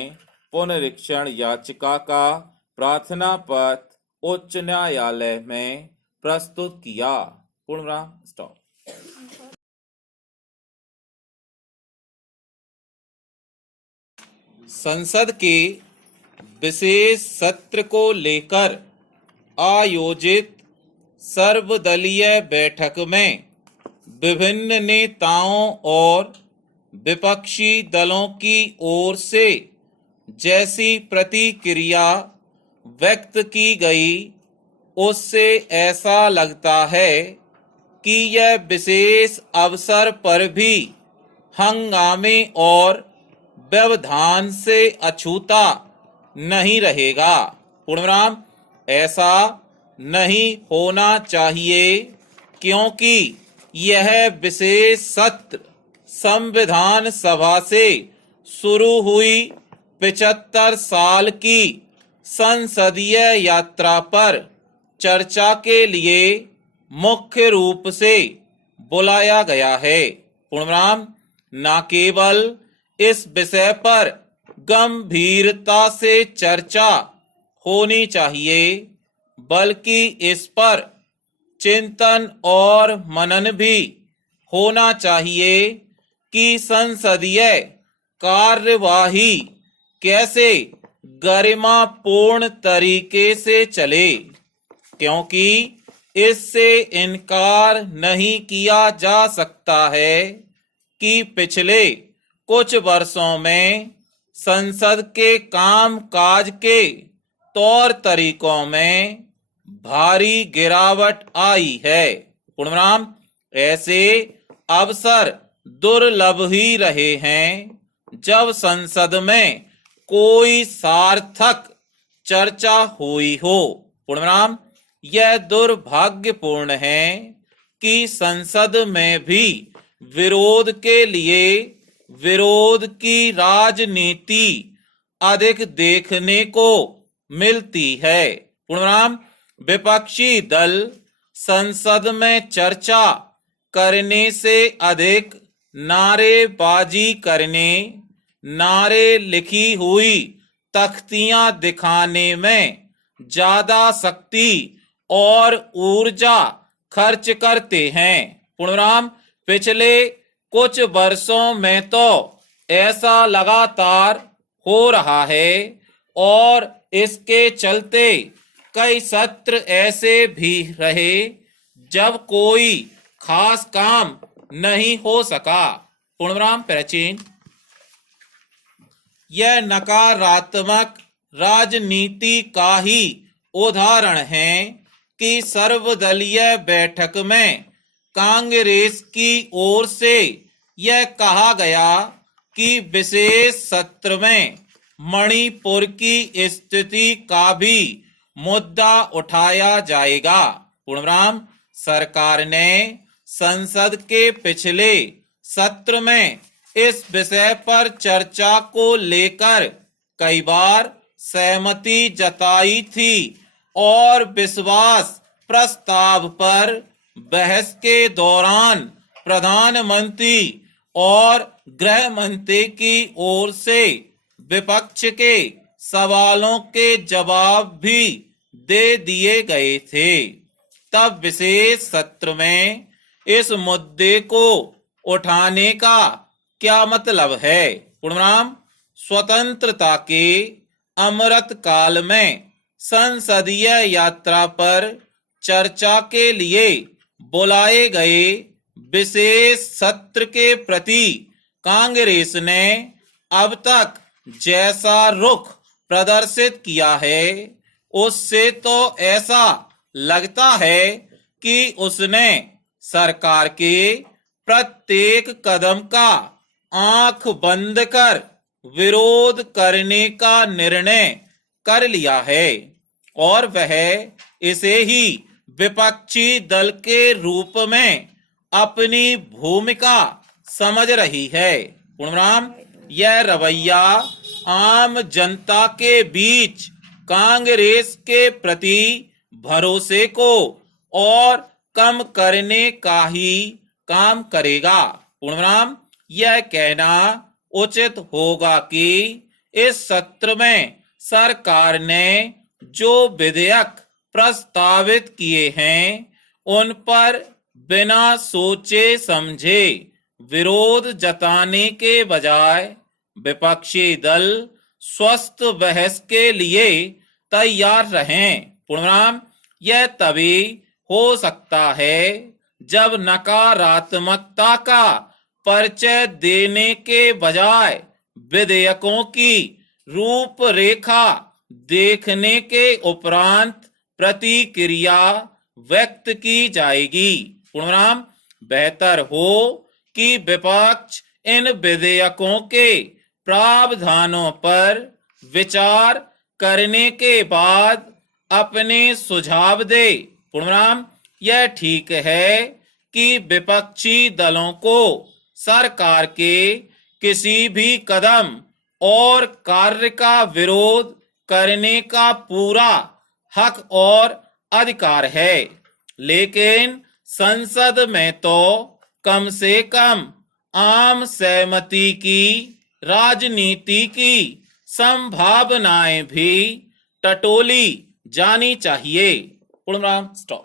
पुनरीक्षण याचिका का प्रार्थना पत्र उच्च न्यायालय में प्रस्तुत किया। पूर्णराम, स्टॉप। संसद के विशेष सत्र को लेकर आयोजित सर्वदलीय बैठक में विभिन्न नेताओं और विपक्षी दलों की ओर से जैसी प्रतिक्रिया व्यक्त की गई, उससे ऐसा लगता है कि यह विशेष अवसर पर भी हंगामे और व्यवधान से अछूता नहीं रहेगा। पूर्णराम, ऐसा नहीं होना चाहिए, क्योंकि यह विशेष सत्र संविधान सभा से शुरू हुई 75 साल की संसदीय यात्रा पर चर्चा के लिए मुख्य रूप से बुलाया गया है। पूर्णराम, न केवल इस विषय पर गंभीरता से चर्चा होनी चाहिए, बल्कि इस पर चिंतन और मनन भी होना चाहिए कि संसदीय कार्यवाही कैसे गरिमापूर्ण तरीके से चले, क्योंकि इससे इनकार नहीं किया जा सकता है कि पिछले कुछ वर्षों में संसद के काम काज के तौर तरीकों में भारी गिरावट आई है। पूर्णराम, ऐसे अवसर दुर्लभ ही रहे हैं जब संसद में कोई सार्थक चर्चा हुई हो। पूर्णराम, यह दुर्भाग्यपूर्ण है कि संसद में भी विरोध के लिए विरोध की राजनीति अधिक देखने को मिलती है। पूर्णराम, विपक्षी दल संसद में चर्चा करने से अधिक नारेबाजी करने, नारे लिखी हुई तख्तियां दिखाने में ज्यादा शक्ति और ऊर्जा खर्च करते हैं। पूर्णराम, पिछले कुछ वर्षों में तो ऐसा लगातार हो रहा है और इसके चलते कई सत्र ऐसे भी रहे जब कोई खास काम नहीं हो सका। पूर्णराम, प्राचीन यह नकारात्मक राजनीति का ही उदाहरण है कि सर्वदलीय बैठक में कांग्रेस की ओर से यह कहा गया कि विशेष सत्र में मणिपुर की स्थिति का भी मुद्दा उठाया जाएगा। पूर्णराम, सरकार ने संसद के पिछले सत्र में इस विषय पर चर्चा को लेकर कई बार सहमति जताई थी और विश्वास प्रस्ताव पर बहस के दौरान प्रधानमंत्री और गृह मंत्री की ओर से विपक्ष के सवालों के जवाब भी दे दिए गए थे। तब विशेष सत्र में इस मुद्दे को उठाने का क्या मतलब है? पूर्णराम, स्वतंत्रता के अमृत काल में संसदीय यात्रा पर चर्चा के लिए बुलाए गए विशेष सत्र के प्रति कांग्रेस ने अब तक जैसा रुख प्रदर्शित किया है, उससे तो ऐसा लगता है कि उसने सरकार के प्रत्येक कदम का आंख बंद कर विरोध करने का निर्णय कर लिया है और वह इसे ही विपक्षी दल के रूप में अपनी भूमिका समझ रही है। पूर्णराम, यह रवैया आम जनता के बीच कांग्रेस के प्रति भरोसे को और कम करने का ही काम करेगा। पूर्णराम, यह कहना उचित होगा कि इस सत्र में सरकार ने जो विधेयक प्रस्तावित किए हैं उन पर बिना सोचे समझे विरोध जताने के बजाय विपक्षी दल स्वस्थ बहस के लिए तैयार रहें। पूर्णराम, यह तभी हो सकता है जब नकारात्मकता का परिचय देने के बजाय विधेयकों की रूपरेखा देखने के उपरांत प्रतिक्रिया व्यक्त की जाएगी। पूर्णराम, बेहतर हो कि विपक्ष इन विधेयकों के प्रावधानों पर विचार करने के बाद अपने सुझाव दे। पूर्णराम, यह ठीक है कि विपक्षी दलों को सरकार के किसी भी कदम और कार्य का विरोध करने का पूरा हक और अधिकार है, लेकिन संसद में तो कम से कम आम सहमति की राजनीति की संभावनाएं भी टटोली जानी चाहिए। पूर्ण विराम, stop.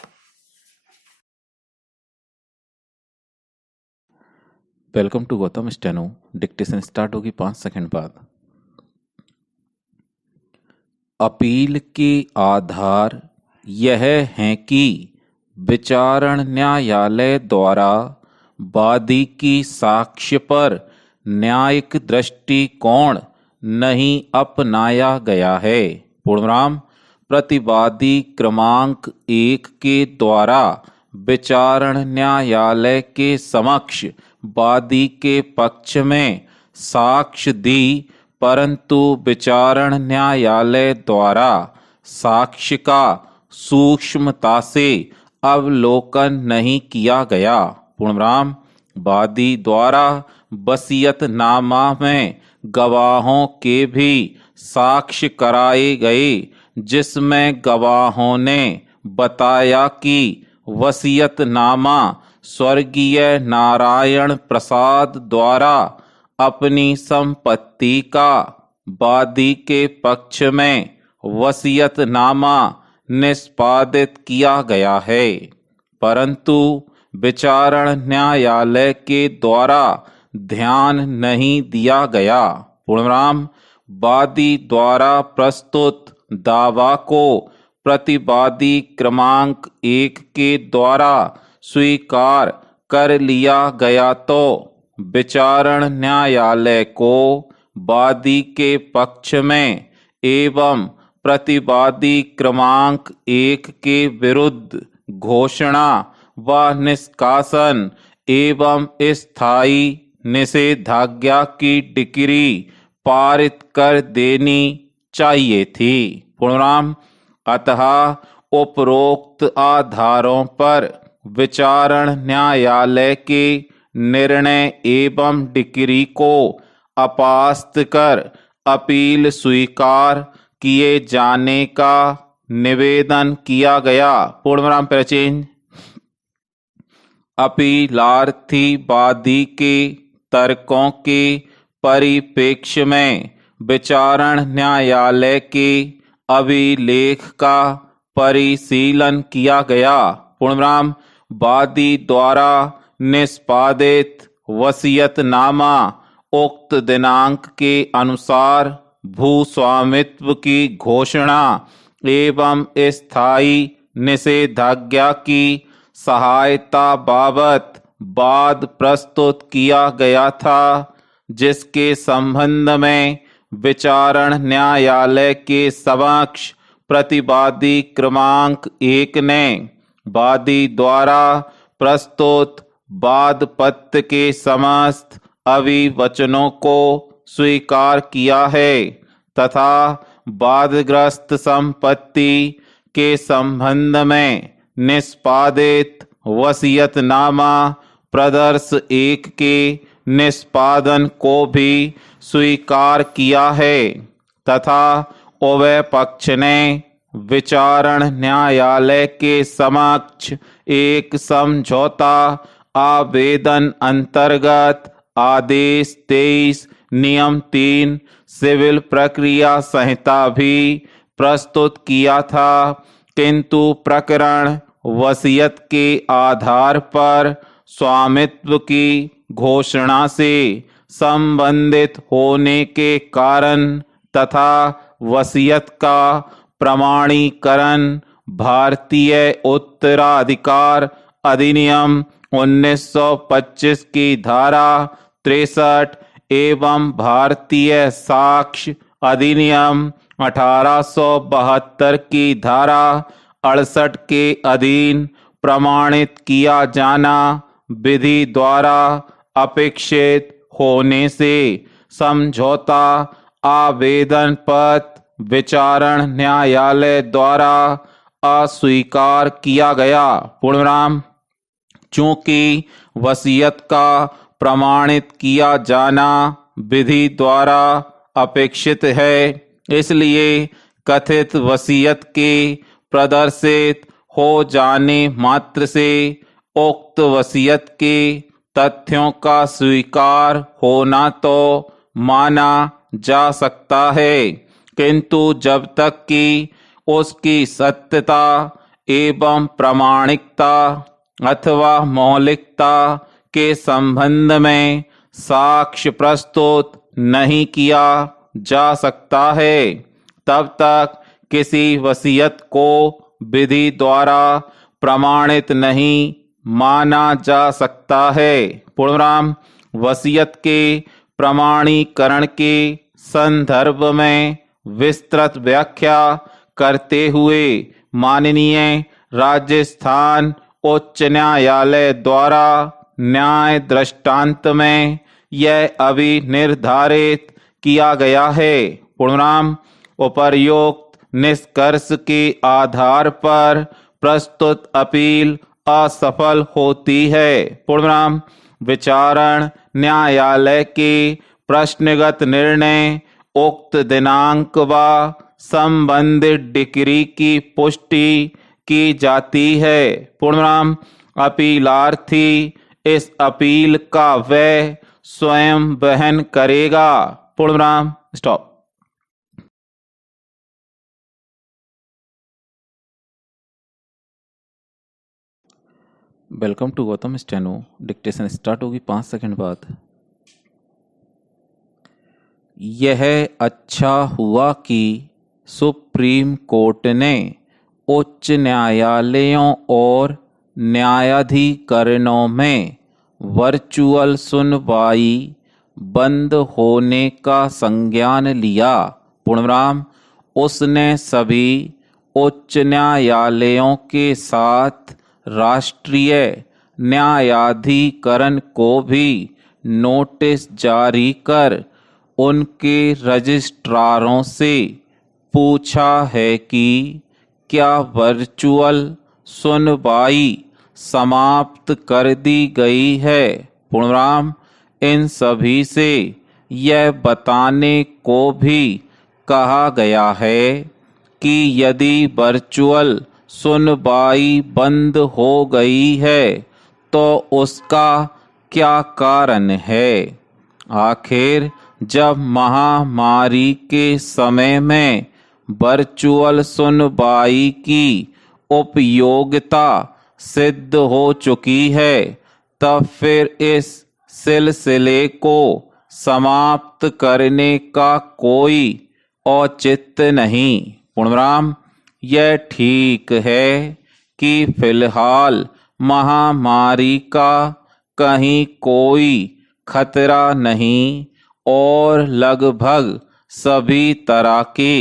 Welcome to Gautam steno. Dictation start होगी 5 सेकंड बाद। अपील के आधार यह हैं कि विचारण न्यायालय द्वारा वादी की साक्ष्य पर न्यायिक दृष्टिकोण नहीं अपनाया गया है। पूर्णविराम। प्रतिवादी क्रमांक 1 के द्वारा विचारण न्यायालय के समक्ष वादी के पक्ष में साक्ष्य दी, परंतु विचारण न्यायालय द्वारा साक्ष्य का सूक्ष्मता से अवलोकन नहीं किया गया। पूर्णविराम। वादी द्वारा वसीयतनामा में गवाहों के भी साक्ष्य कराए गए, जिसमें गवाहों ने बताया कि वसीयतनामा स्वर्गीय नारायण प्रसाद द्वारा अपनी संपत्ति का वादी के पक्ष में वसीयतनामा निष्पादित किया गया है, परंतु विचारण न्यायालय के द्वारा ध्यान नहीं दिया गया। पूर्णविराम। वादी द्वारा प्रस्तुत दावा को प्रतिवादी क्रमांक 1 के द्वारा स्वीकार कर लिया गया तो विचारण न्यायालय को वादी के पक्ष में एवं प्रतिवादी क्रमांक 1 के विरुद्ध घोषणा व निष्कासन एवं स्थायी निषेधाज्ञा की डिक्री पारित कर देनी चाहिए थी। पूर्णविराम। अतः उपरोक्त आधारों पर विचारण न्यायालय के निर्णय एवं डिक्री को अपास्त कर अपील स्वीकार किए जाने का निवेदन किया गया। पूर्णविराम प्रचेंज। अपीलार्थी वादी के तर्कों के परिप्रेक्ष्य में विचारण न्यायालय के अभिलेख का परिशीलन किया गया। पूर्णविराम। वादी द्वारा निष्पादित वसीयतनामा उक्त दिनांक के अनुसार भूस्वामित्व की घोषणा एवं स्थायी निषेधाज्ञा की सहायता बाबत वाद प्रस्तुत किया गया था, जिसके संबंध में विचारण न्यायालय के समक्ष प्रतिवादी क्रमांक 1 ने वादी द्वारा प्रस्तुत वाद पत्र के समस्त अभिवचनों को स्वीकार किया है तथा वादग्रस्त संपत्ति के संबंध में निष्पादित वसीयतनामा प्रदर्श 1 के निष्पादन को भी स्वीकार किया है तथा उभय पक्ष ने विचारण न्यायालय के समक्ष एक समझौता आवेदन अंतर्गत आदेश 23 नियम 3 सिविल प्रक्रिया संहिता भी प्रस्तुत किया था, किंतु प्रकरण वसीयत के आधार पर स्वामित्व की घोषणा से संबंधित होने के कारण तथा वसीयत का प्रमाणीकरण भारतीय उत्तराधिकार अधिनियम 1925 की धारा 63 एवं भारतीय साक्ष्य अधिनियम 1872 की धारा 68 के अधीन प्रमाणित किया जाना विधि द्वारा अपेक्षित होने से समझौता आवेदन पत्र विचारण न्यायालय द्वारा अस्वीकार किया गया। पूर्णविराम। चूंकि वसीयत का प्रमाणित किया जाना विधि द्वारा अपेक्षित है, इसलिए कथित वसीयत के प्रदर्शित हो जाने मात्र से उक्त वसीयत के तथ्यों का स्वीकार होना तो माना जा सकता है, किंतु जब तक कि उसकी सत्यता एवं प्रामाणिकता अथवा मौलिकता के संबंध में साक्ष्य प्रस्तुत नहीं किया जा सकता है, तब तक किसी वसीयत को विधि द्वारा प्रमाणित नहीं माना जा सकता है। पूर्णविराम। वसीयत के प्रमाणीकरण के संदर्भ में विस्तृत व्याख्या करते हुए माननीय राजस्थान उच्च न्यायालय द्वारा न्याय दृष्टांत में यह अभी निर्धारित किया गया है। पूर्णविराम। उपर्युक्त निष्कर्ष के आधार पर प्रस्तुत अपील असफल होती है। पूर्णविराम। विचारण न्यायालय के प्रश्नगत निर्णय उक्त दिनांक व संबंधित डिक्री की पुष्टि की जाती है। पूर्णविराम। अपीलार्थी इस अपील का व्यय स्वयं वहन करेगा। पूर्णविराम। Stop. Welcome to Gautam steno. Dictation start होगी 5 सेकंड बाद। यह अच्छा हुआ कि सुप्रीम कोर्ट ने उच्च न्यायालयों और न्यायाधिकरणों में वर्चुअल सुनवाई बंद होने का संज्ञान लिया। पूर्णविराम। उसने सभी उच्च न्यायालयों के साथ राष्ट्रीय न्यायाधिकरण को भी नोटिस जारी कर उनके रजिस्ट्रारों से पूछा है कि क्या वर्चुअल सुनवाई समाप्त कर दी गई है। पूर्णविराम। इन सभी से यह बताने को भी कहा गया है कि यदि वर्चुअल सुनवाई बंद हो गई है तो उसका क्या कारण है। आखिर जब महामारी के समय में वर्चुअल सुनवाई की उपयोगिता सिद्ध हो चुकी है, तब फिर इस सिलसिले को समाप्त करने का कोई औचित्य नहीं। पूर्णविराम। यह ठीक है कि फिलहाल महामारी का कहीं कोई खतरा नहीं और लगभग सभी तरह के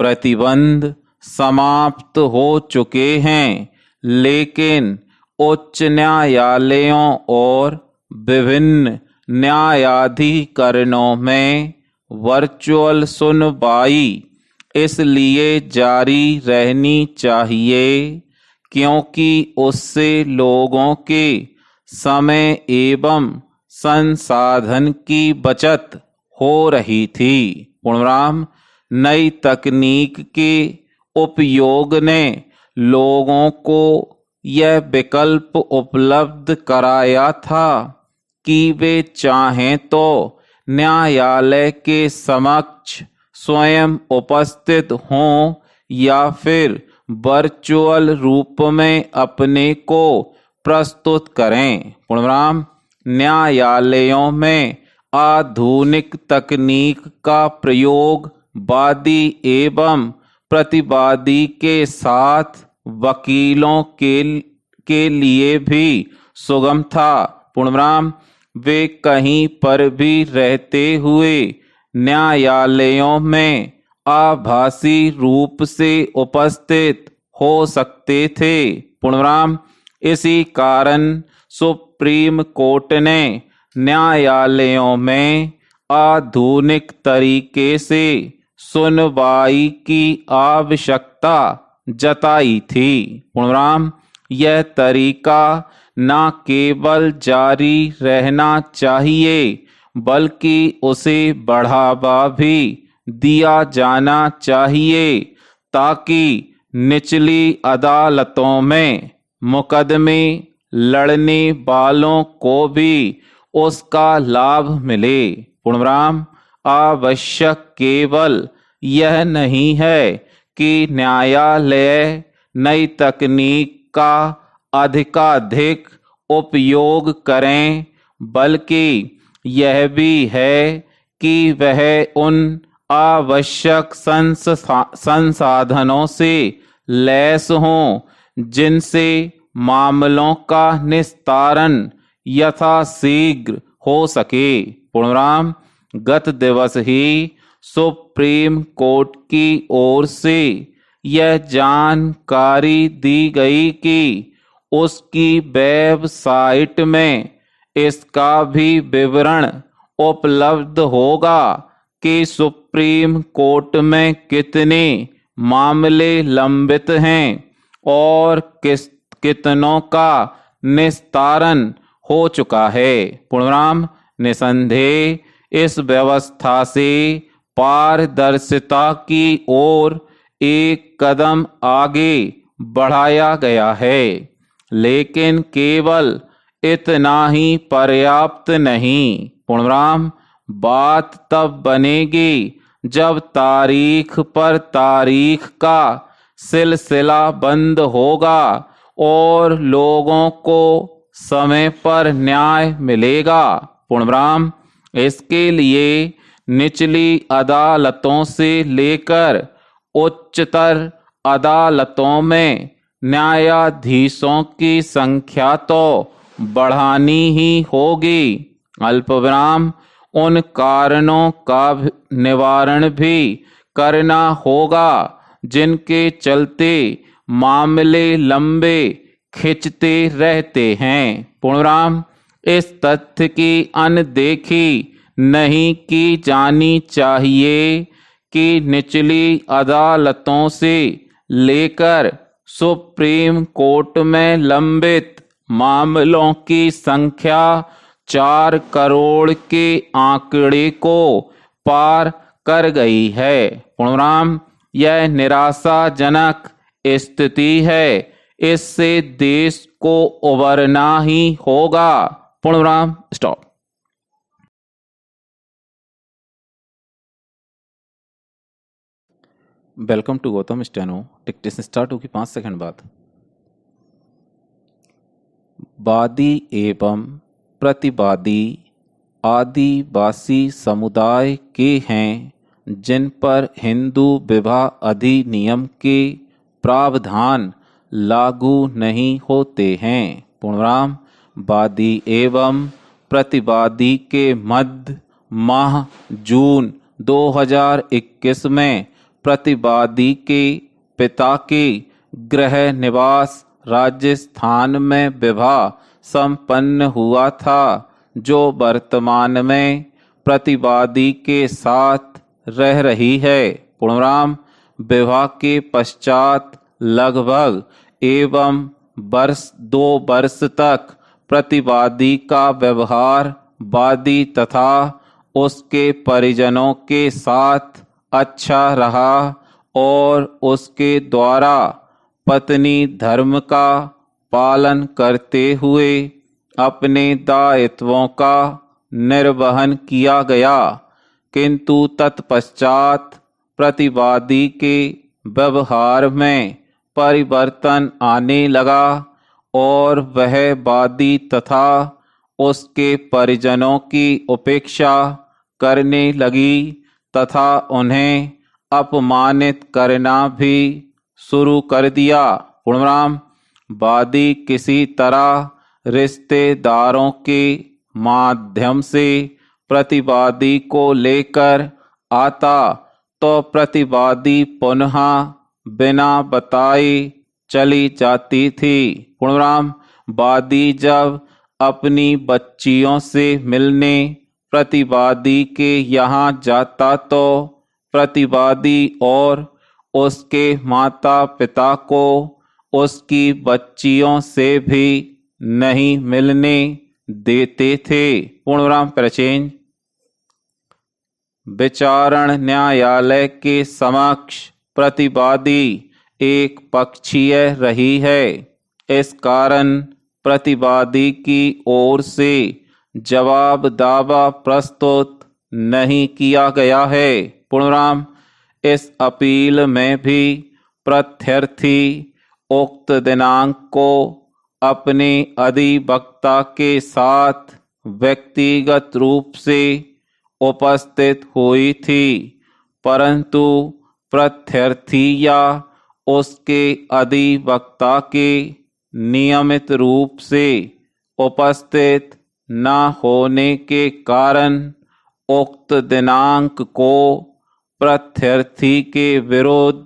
प्रतिबंध समाप्त हो चुके हैं, लेकिन उच्च न्यायालयों और विभिन्न न्यायाधिकरणों में वर्चुअल सुनवाई इसलिए जारी रहनी चाहिए क्योंकि उससे लोगों के समय एवं संसाधन की बचत हो रही थी। पूर्णविराम। नई तकनीक के उपयोग ने लोगों को यह विकल्प उपलब्ध कराया था कि वे चाहें तो न्यायालय के समक्ष स्वयं उपस्थित हों या फिर वर्चुअल रूप में अपने को प्रस्तुत करें। पूर्णविराम। न्यायालयों में आधुनिक तकनीक का प्रयोग वादी एवं प्रतिवादी के साथ वकीलों के लिए भी सुगम था। पूर्णविराम। वे कहीं पर भी रहते हुए न्यायालयों में आभासी रूप से उपस्थित हो सकते थे। पूर्णविराम। इसी कारण सुप्रीम कोर्ट ने न्यायालयों में आधुनिक तरीके से सुनवाई की आवश्यकता जताई थी। पूर्णविराम। यह तरीका न केवल जारी रहना चाहिए बल्कि उसे बढ़ावा भी दिया जाना चाहिए ताकि निचली अदालतों में मुकदमे लड़ने वालों को भी उसका लाभ मिले। पूर्णविराम। आवश्यक केवल यह नहीं है कि न्यायालय नई तकनीक का अधिकाधिक उपयोग करें, बल्कि यह भी है कि वह उन आवश्यक संसाधनों से लैस हों जिनसे मामलों का निस्तारण यथाशीघ्र हो सके। पूर्णविराम। गत दिवस ही सुप्रीम कोर्ट की ओर से यह जानकारी दी गई कि उसकी वेबसाइट में इसका भी विवरण उपलब्ध होगा कि सुप्रीम कोर्ट में कितने मामले लंबित हैं और कितनों का निस्तारण हो चुका है। पूर्णविराम। निसंदेह इस व्यवस्था से पारदर्शिता की ओर एक कदम आगे बढ़ाया गया है, लेकिन केवल इतना ही पर्याप्त नहीं। पूर्णविराम। बात तब बनेगी जब तारीख पर तारीख का सिलसिला बंद होगा और लोगों को समय पर न्याय मिलेगा। पूर्णविराम। इसके लिए निचली अदालतों से लेकर उच्चतर अदालतों में न्यायाधीशों की संख्या तो बढ़ानी ही होगी। अल्पविराम। उन कारणों का निवारण भी करना होगा जिनके चलते मामले लंबे खिंचते रहते हैं। पूर्णविराम। इस तथ्य की अनदेखी नहीं की जानी चाहिए कि निचली अदालतों से लेकर सुप्रीम कोर्ट में लंबित मामलों की संख्या 4 करोड़ के आंकड़े को पार कर गई है। पूर्णविराम। यह निराशाजनक स्थिति है। इससे देश को उबरना ही होगा। पूर्णविराम। Stop. Welcome to Gautam steno. Dictation start होगी 5 सेकंड बाद। वादी एवं प्रतिवादी आदिवासी समुदाय के हैं जिन पर हिंदू विवाह अधिनियम के प्रावधान लागू नहीं होते हैं। पूर्णविराम। वादी एवं प्रतिवादी के मध्य माह जून 2021 में प्रतिवादी के पिता के गृह निवास राजस्थान में विवाह संपन्न हुआ था, जो वर्तमान में प्रतिवादी के साथ रह रही है। पूर्णविराम। विवाह के पश्चात लगभग 2 वर्ष तक प्रतिवादी का व्यवहार वादी तथा उसके परिजनों के साथ अच्छा रहा और उसके द्वारा पत्नी धर्म का पालन करते हुए अपने दायित्वों का निर्वहन किया गया, किंतु तत्पश्चात प्रतिवादी के व्यवहार में परिवर्तन आने लगा और वह वादी तथा उसके परिजनों की उपेक्षा करने लगी तथा उन्हें अपमानित करना भी शुरू कर दिया। पूर्णविराम। वादी किसी तरह रिश्तेदारों के माध्यम से प्रतिवादी को लेकर आता तो प्रतिवादी पुनः बिना बताए चली जाती थी। पूर्णविराम। वादी जब अपनी बच्चियों से मिलने प्रतिवादी के यहाँ जाता तो प्रतिवादी और उसके माता पिता को उसकी बच्चियों से भी नहीं मिलने देते थे। पूर्णविराम। प्रचेंज। विचारण न्यायालय के समक्ष प्रतिवादी एक पक्षीय रही है। इस कारण प्रतिवादी की ओर से जवाब दावा प्रस्तुत नहीं किया गया है। पूर्णविराम। इस अपील में भी प्रत्यर्थी उक्त दिनांक को अपने अधिवक्ता के साथ व्यक्तिगत रूप से उपस्थित हुई थी, परंतु प्रत्यर्थी या उसके अधिवक्ता के नियमित रूप से उपस्थित न होने के कारण उक्त दिनांक को प्रत्यर्थी के विरुद्ध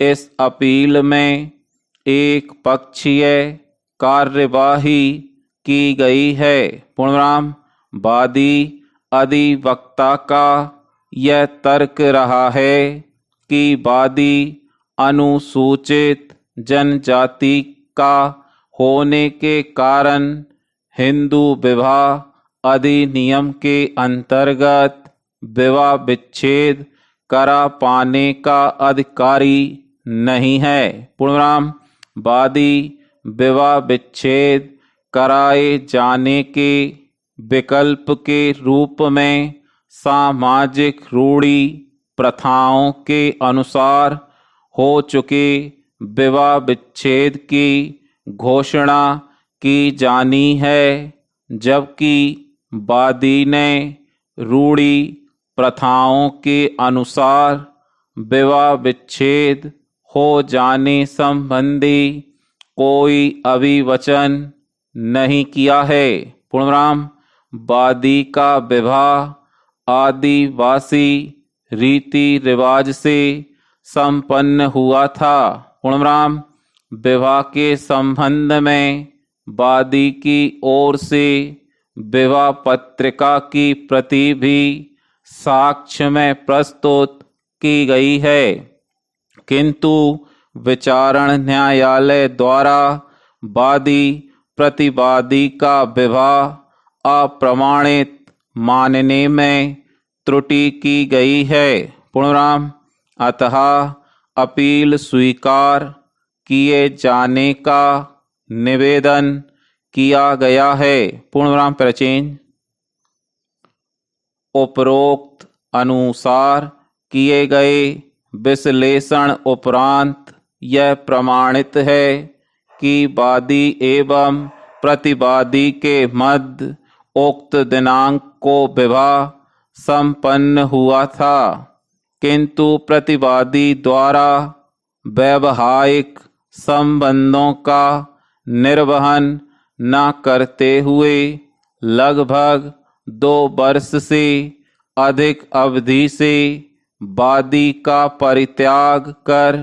इस अपील में एक पक्षीय कार्यवाही की गई है। पूर्णविराम। वादी अधिवक्ता का यह तर्क रहा है कि वादी अनुसूचित जनजाति का होने के कारण हिंदू विवाह अधिनियम के अंतर्गत विवाह विच्छेद करा पाने का अधिकारी नहीं है। पूर्णविराम। वादी विवाह विच्छेद कराए जाने के विकल्प के रूप में सामाजिक रूढ़ी प्रथाओं के अनुसार हो चुके विवाह विच्छेद की घोषणा की जानी है, जबकि वादी ने रूढ़ी प्रथाओं के अनुसार विवाह विच्छेद हो जाने संबंधी कोई अभिवचन नहीं किया है। पूर्णविराम। वादी का विवाह आदिवासी रीति रिवाज से संपन्न हुआ था। पूर्णविराम। विवाह के संबंध में वादी की ओर से विवाह पत्रिका की प्रति भी साक्ष्य में प्रस्तुत की गई है, किंतु विचारण न्यायालय द्वारा वादी प्रतिवादी का विवाह अप्रमाणित मानने में त्रुटि की गई है। पूर्णविराम। अतः अपील स्वीकार किए जाने का निवेदन किया गया है। पूर्णविराम। प्रचेंज। उपरोक्त अनुसार किए गए विश्लेषण उपरांत यह प्रमाणित है कि वादी एवं प्रतिवादी के मध्य उक्त दिनांक को विवाह संपन्न हुआ था, किंतु प्रतिवादी द्वारा वैवाहिक संबंधों का निर्वहन न करते हुए लगभग 2 वर्ष से अधिक अवधि से वादी का परित्याग कर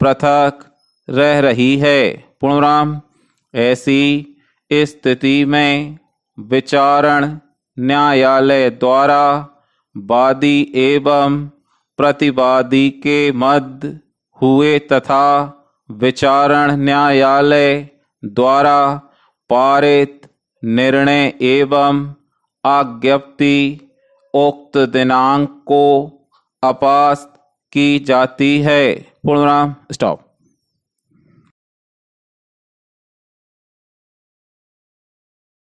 पृथक रह रही है। पूर्णविराम। ऐसी स्थिति में विचारण न्यायालय द्वारा वादी एवं प्रतिवादी के मध्य हुए तथा विचारण न्यायालय द्वारा पारित निर्णय एवं आज्ञप्ति उक्त दिनांक को अपास्त की जाती है। पूर्णविराम। स्टॉप।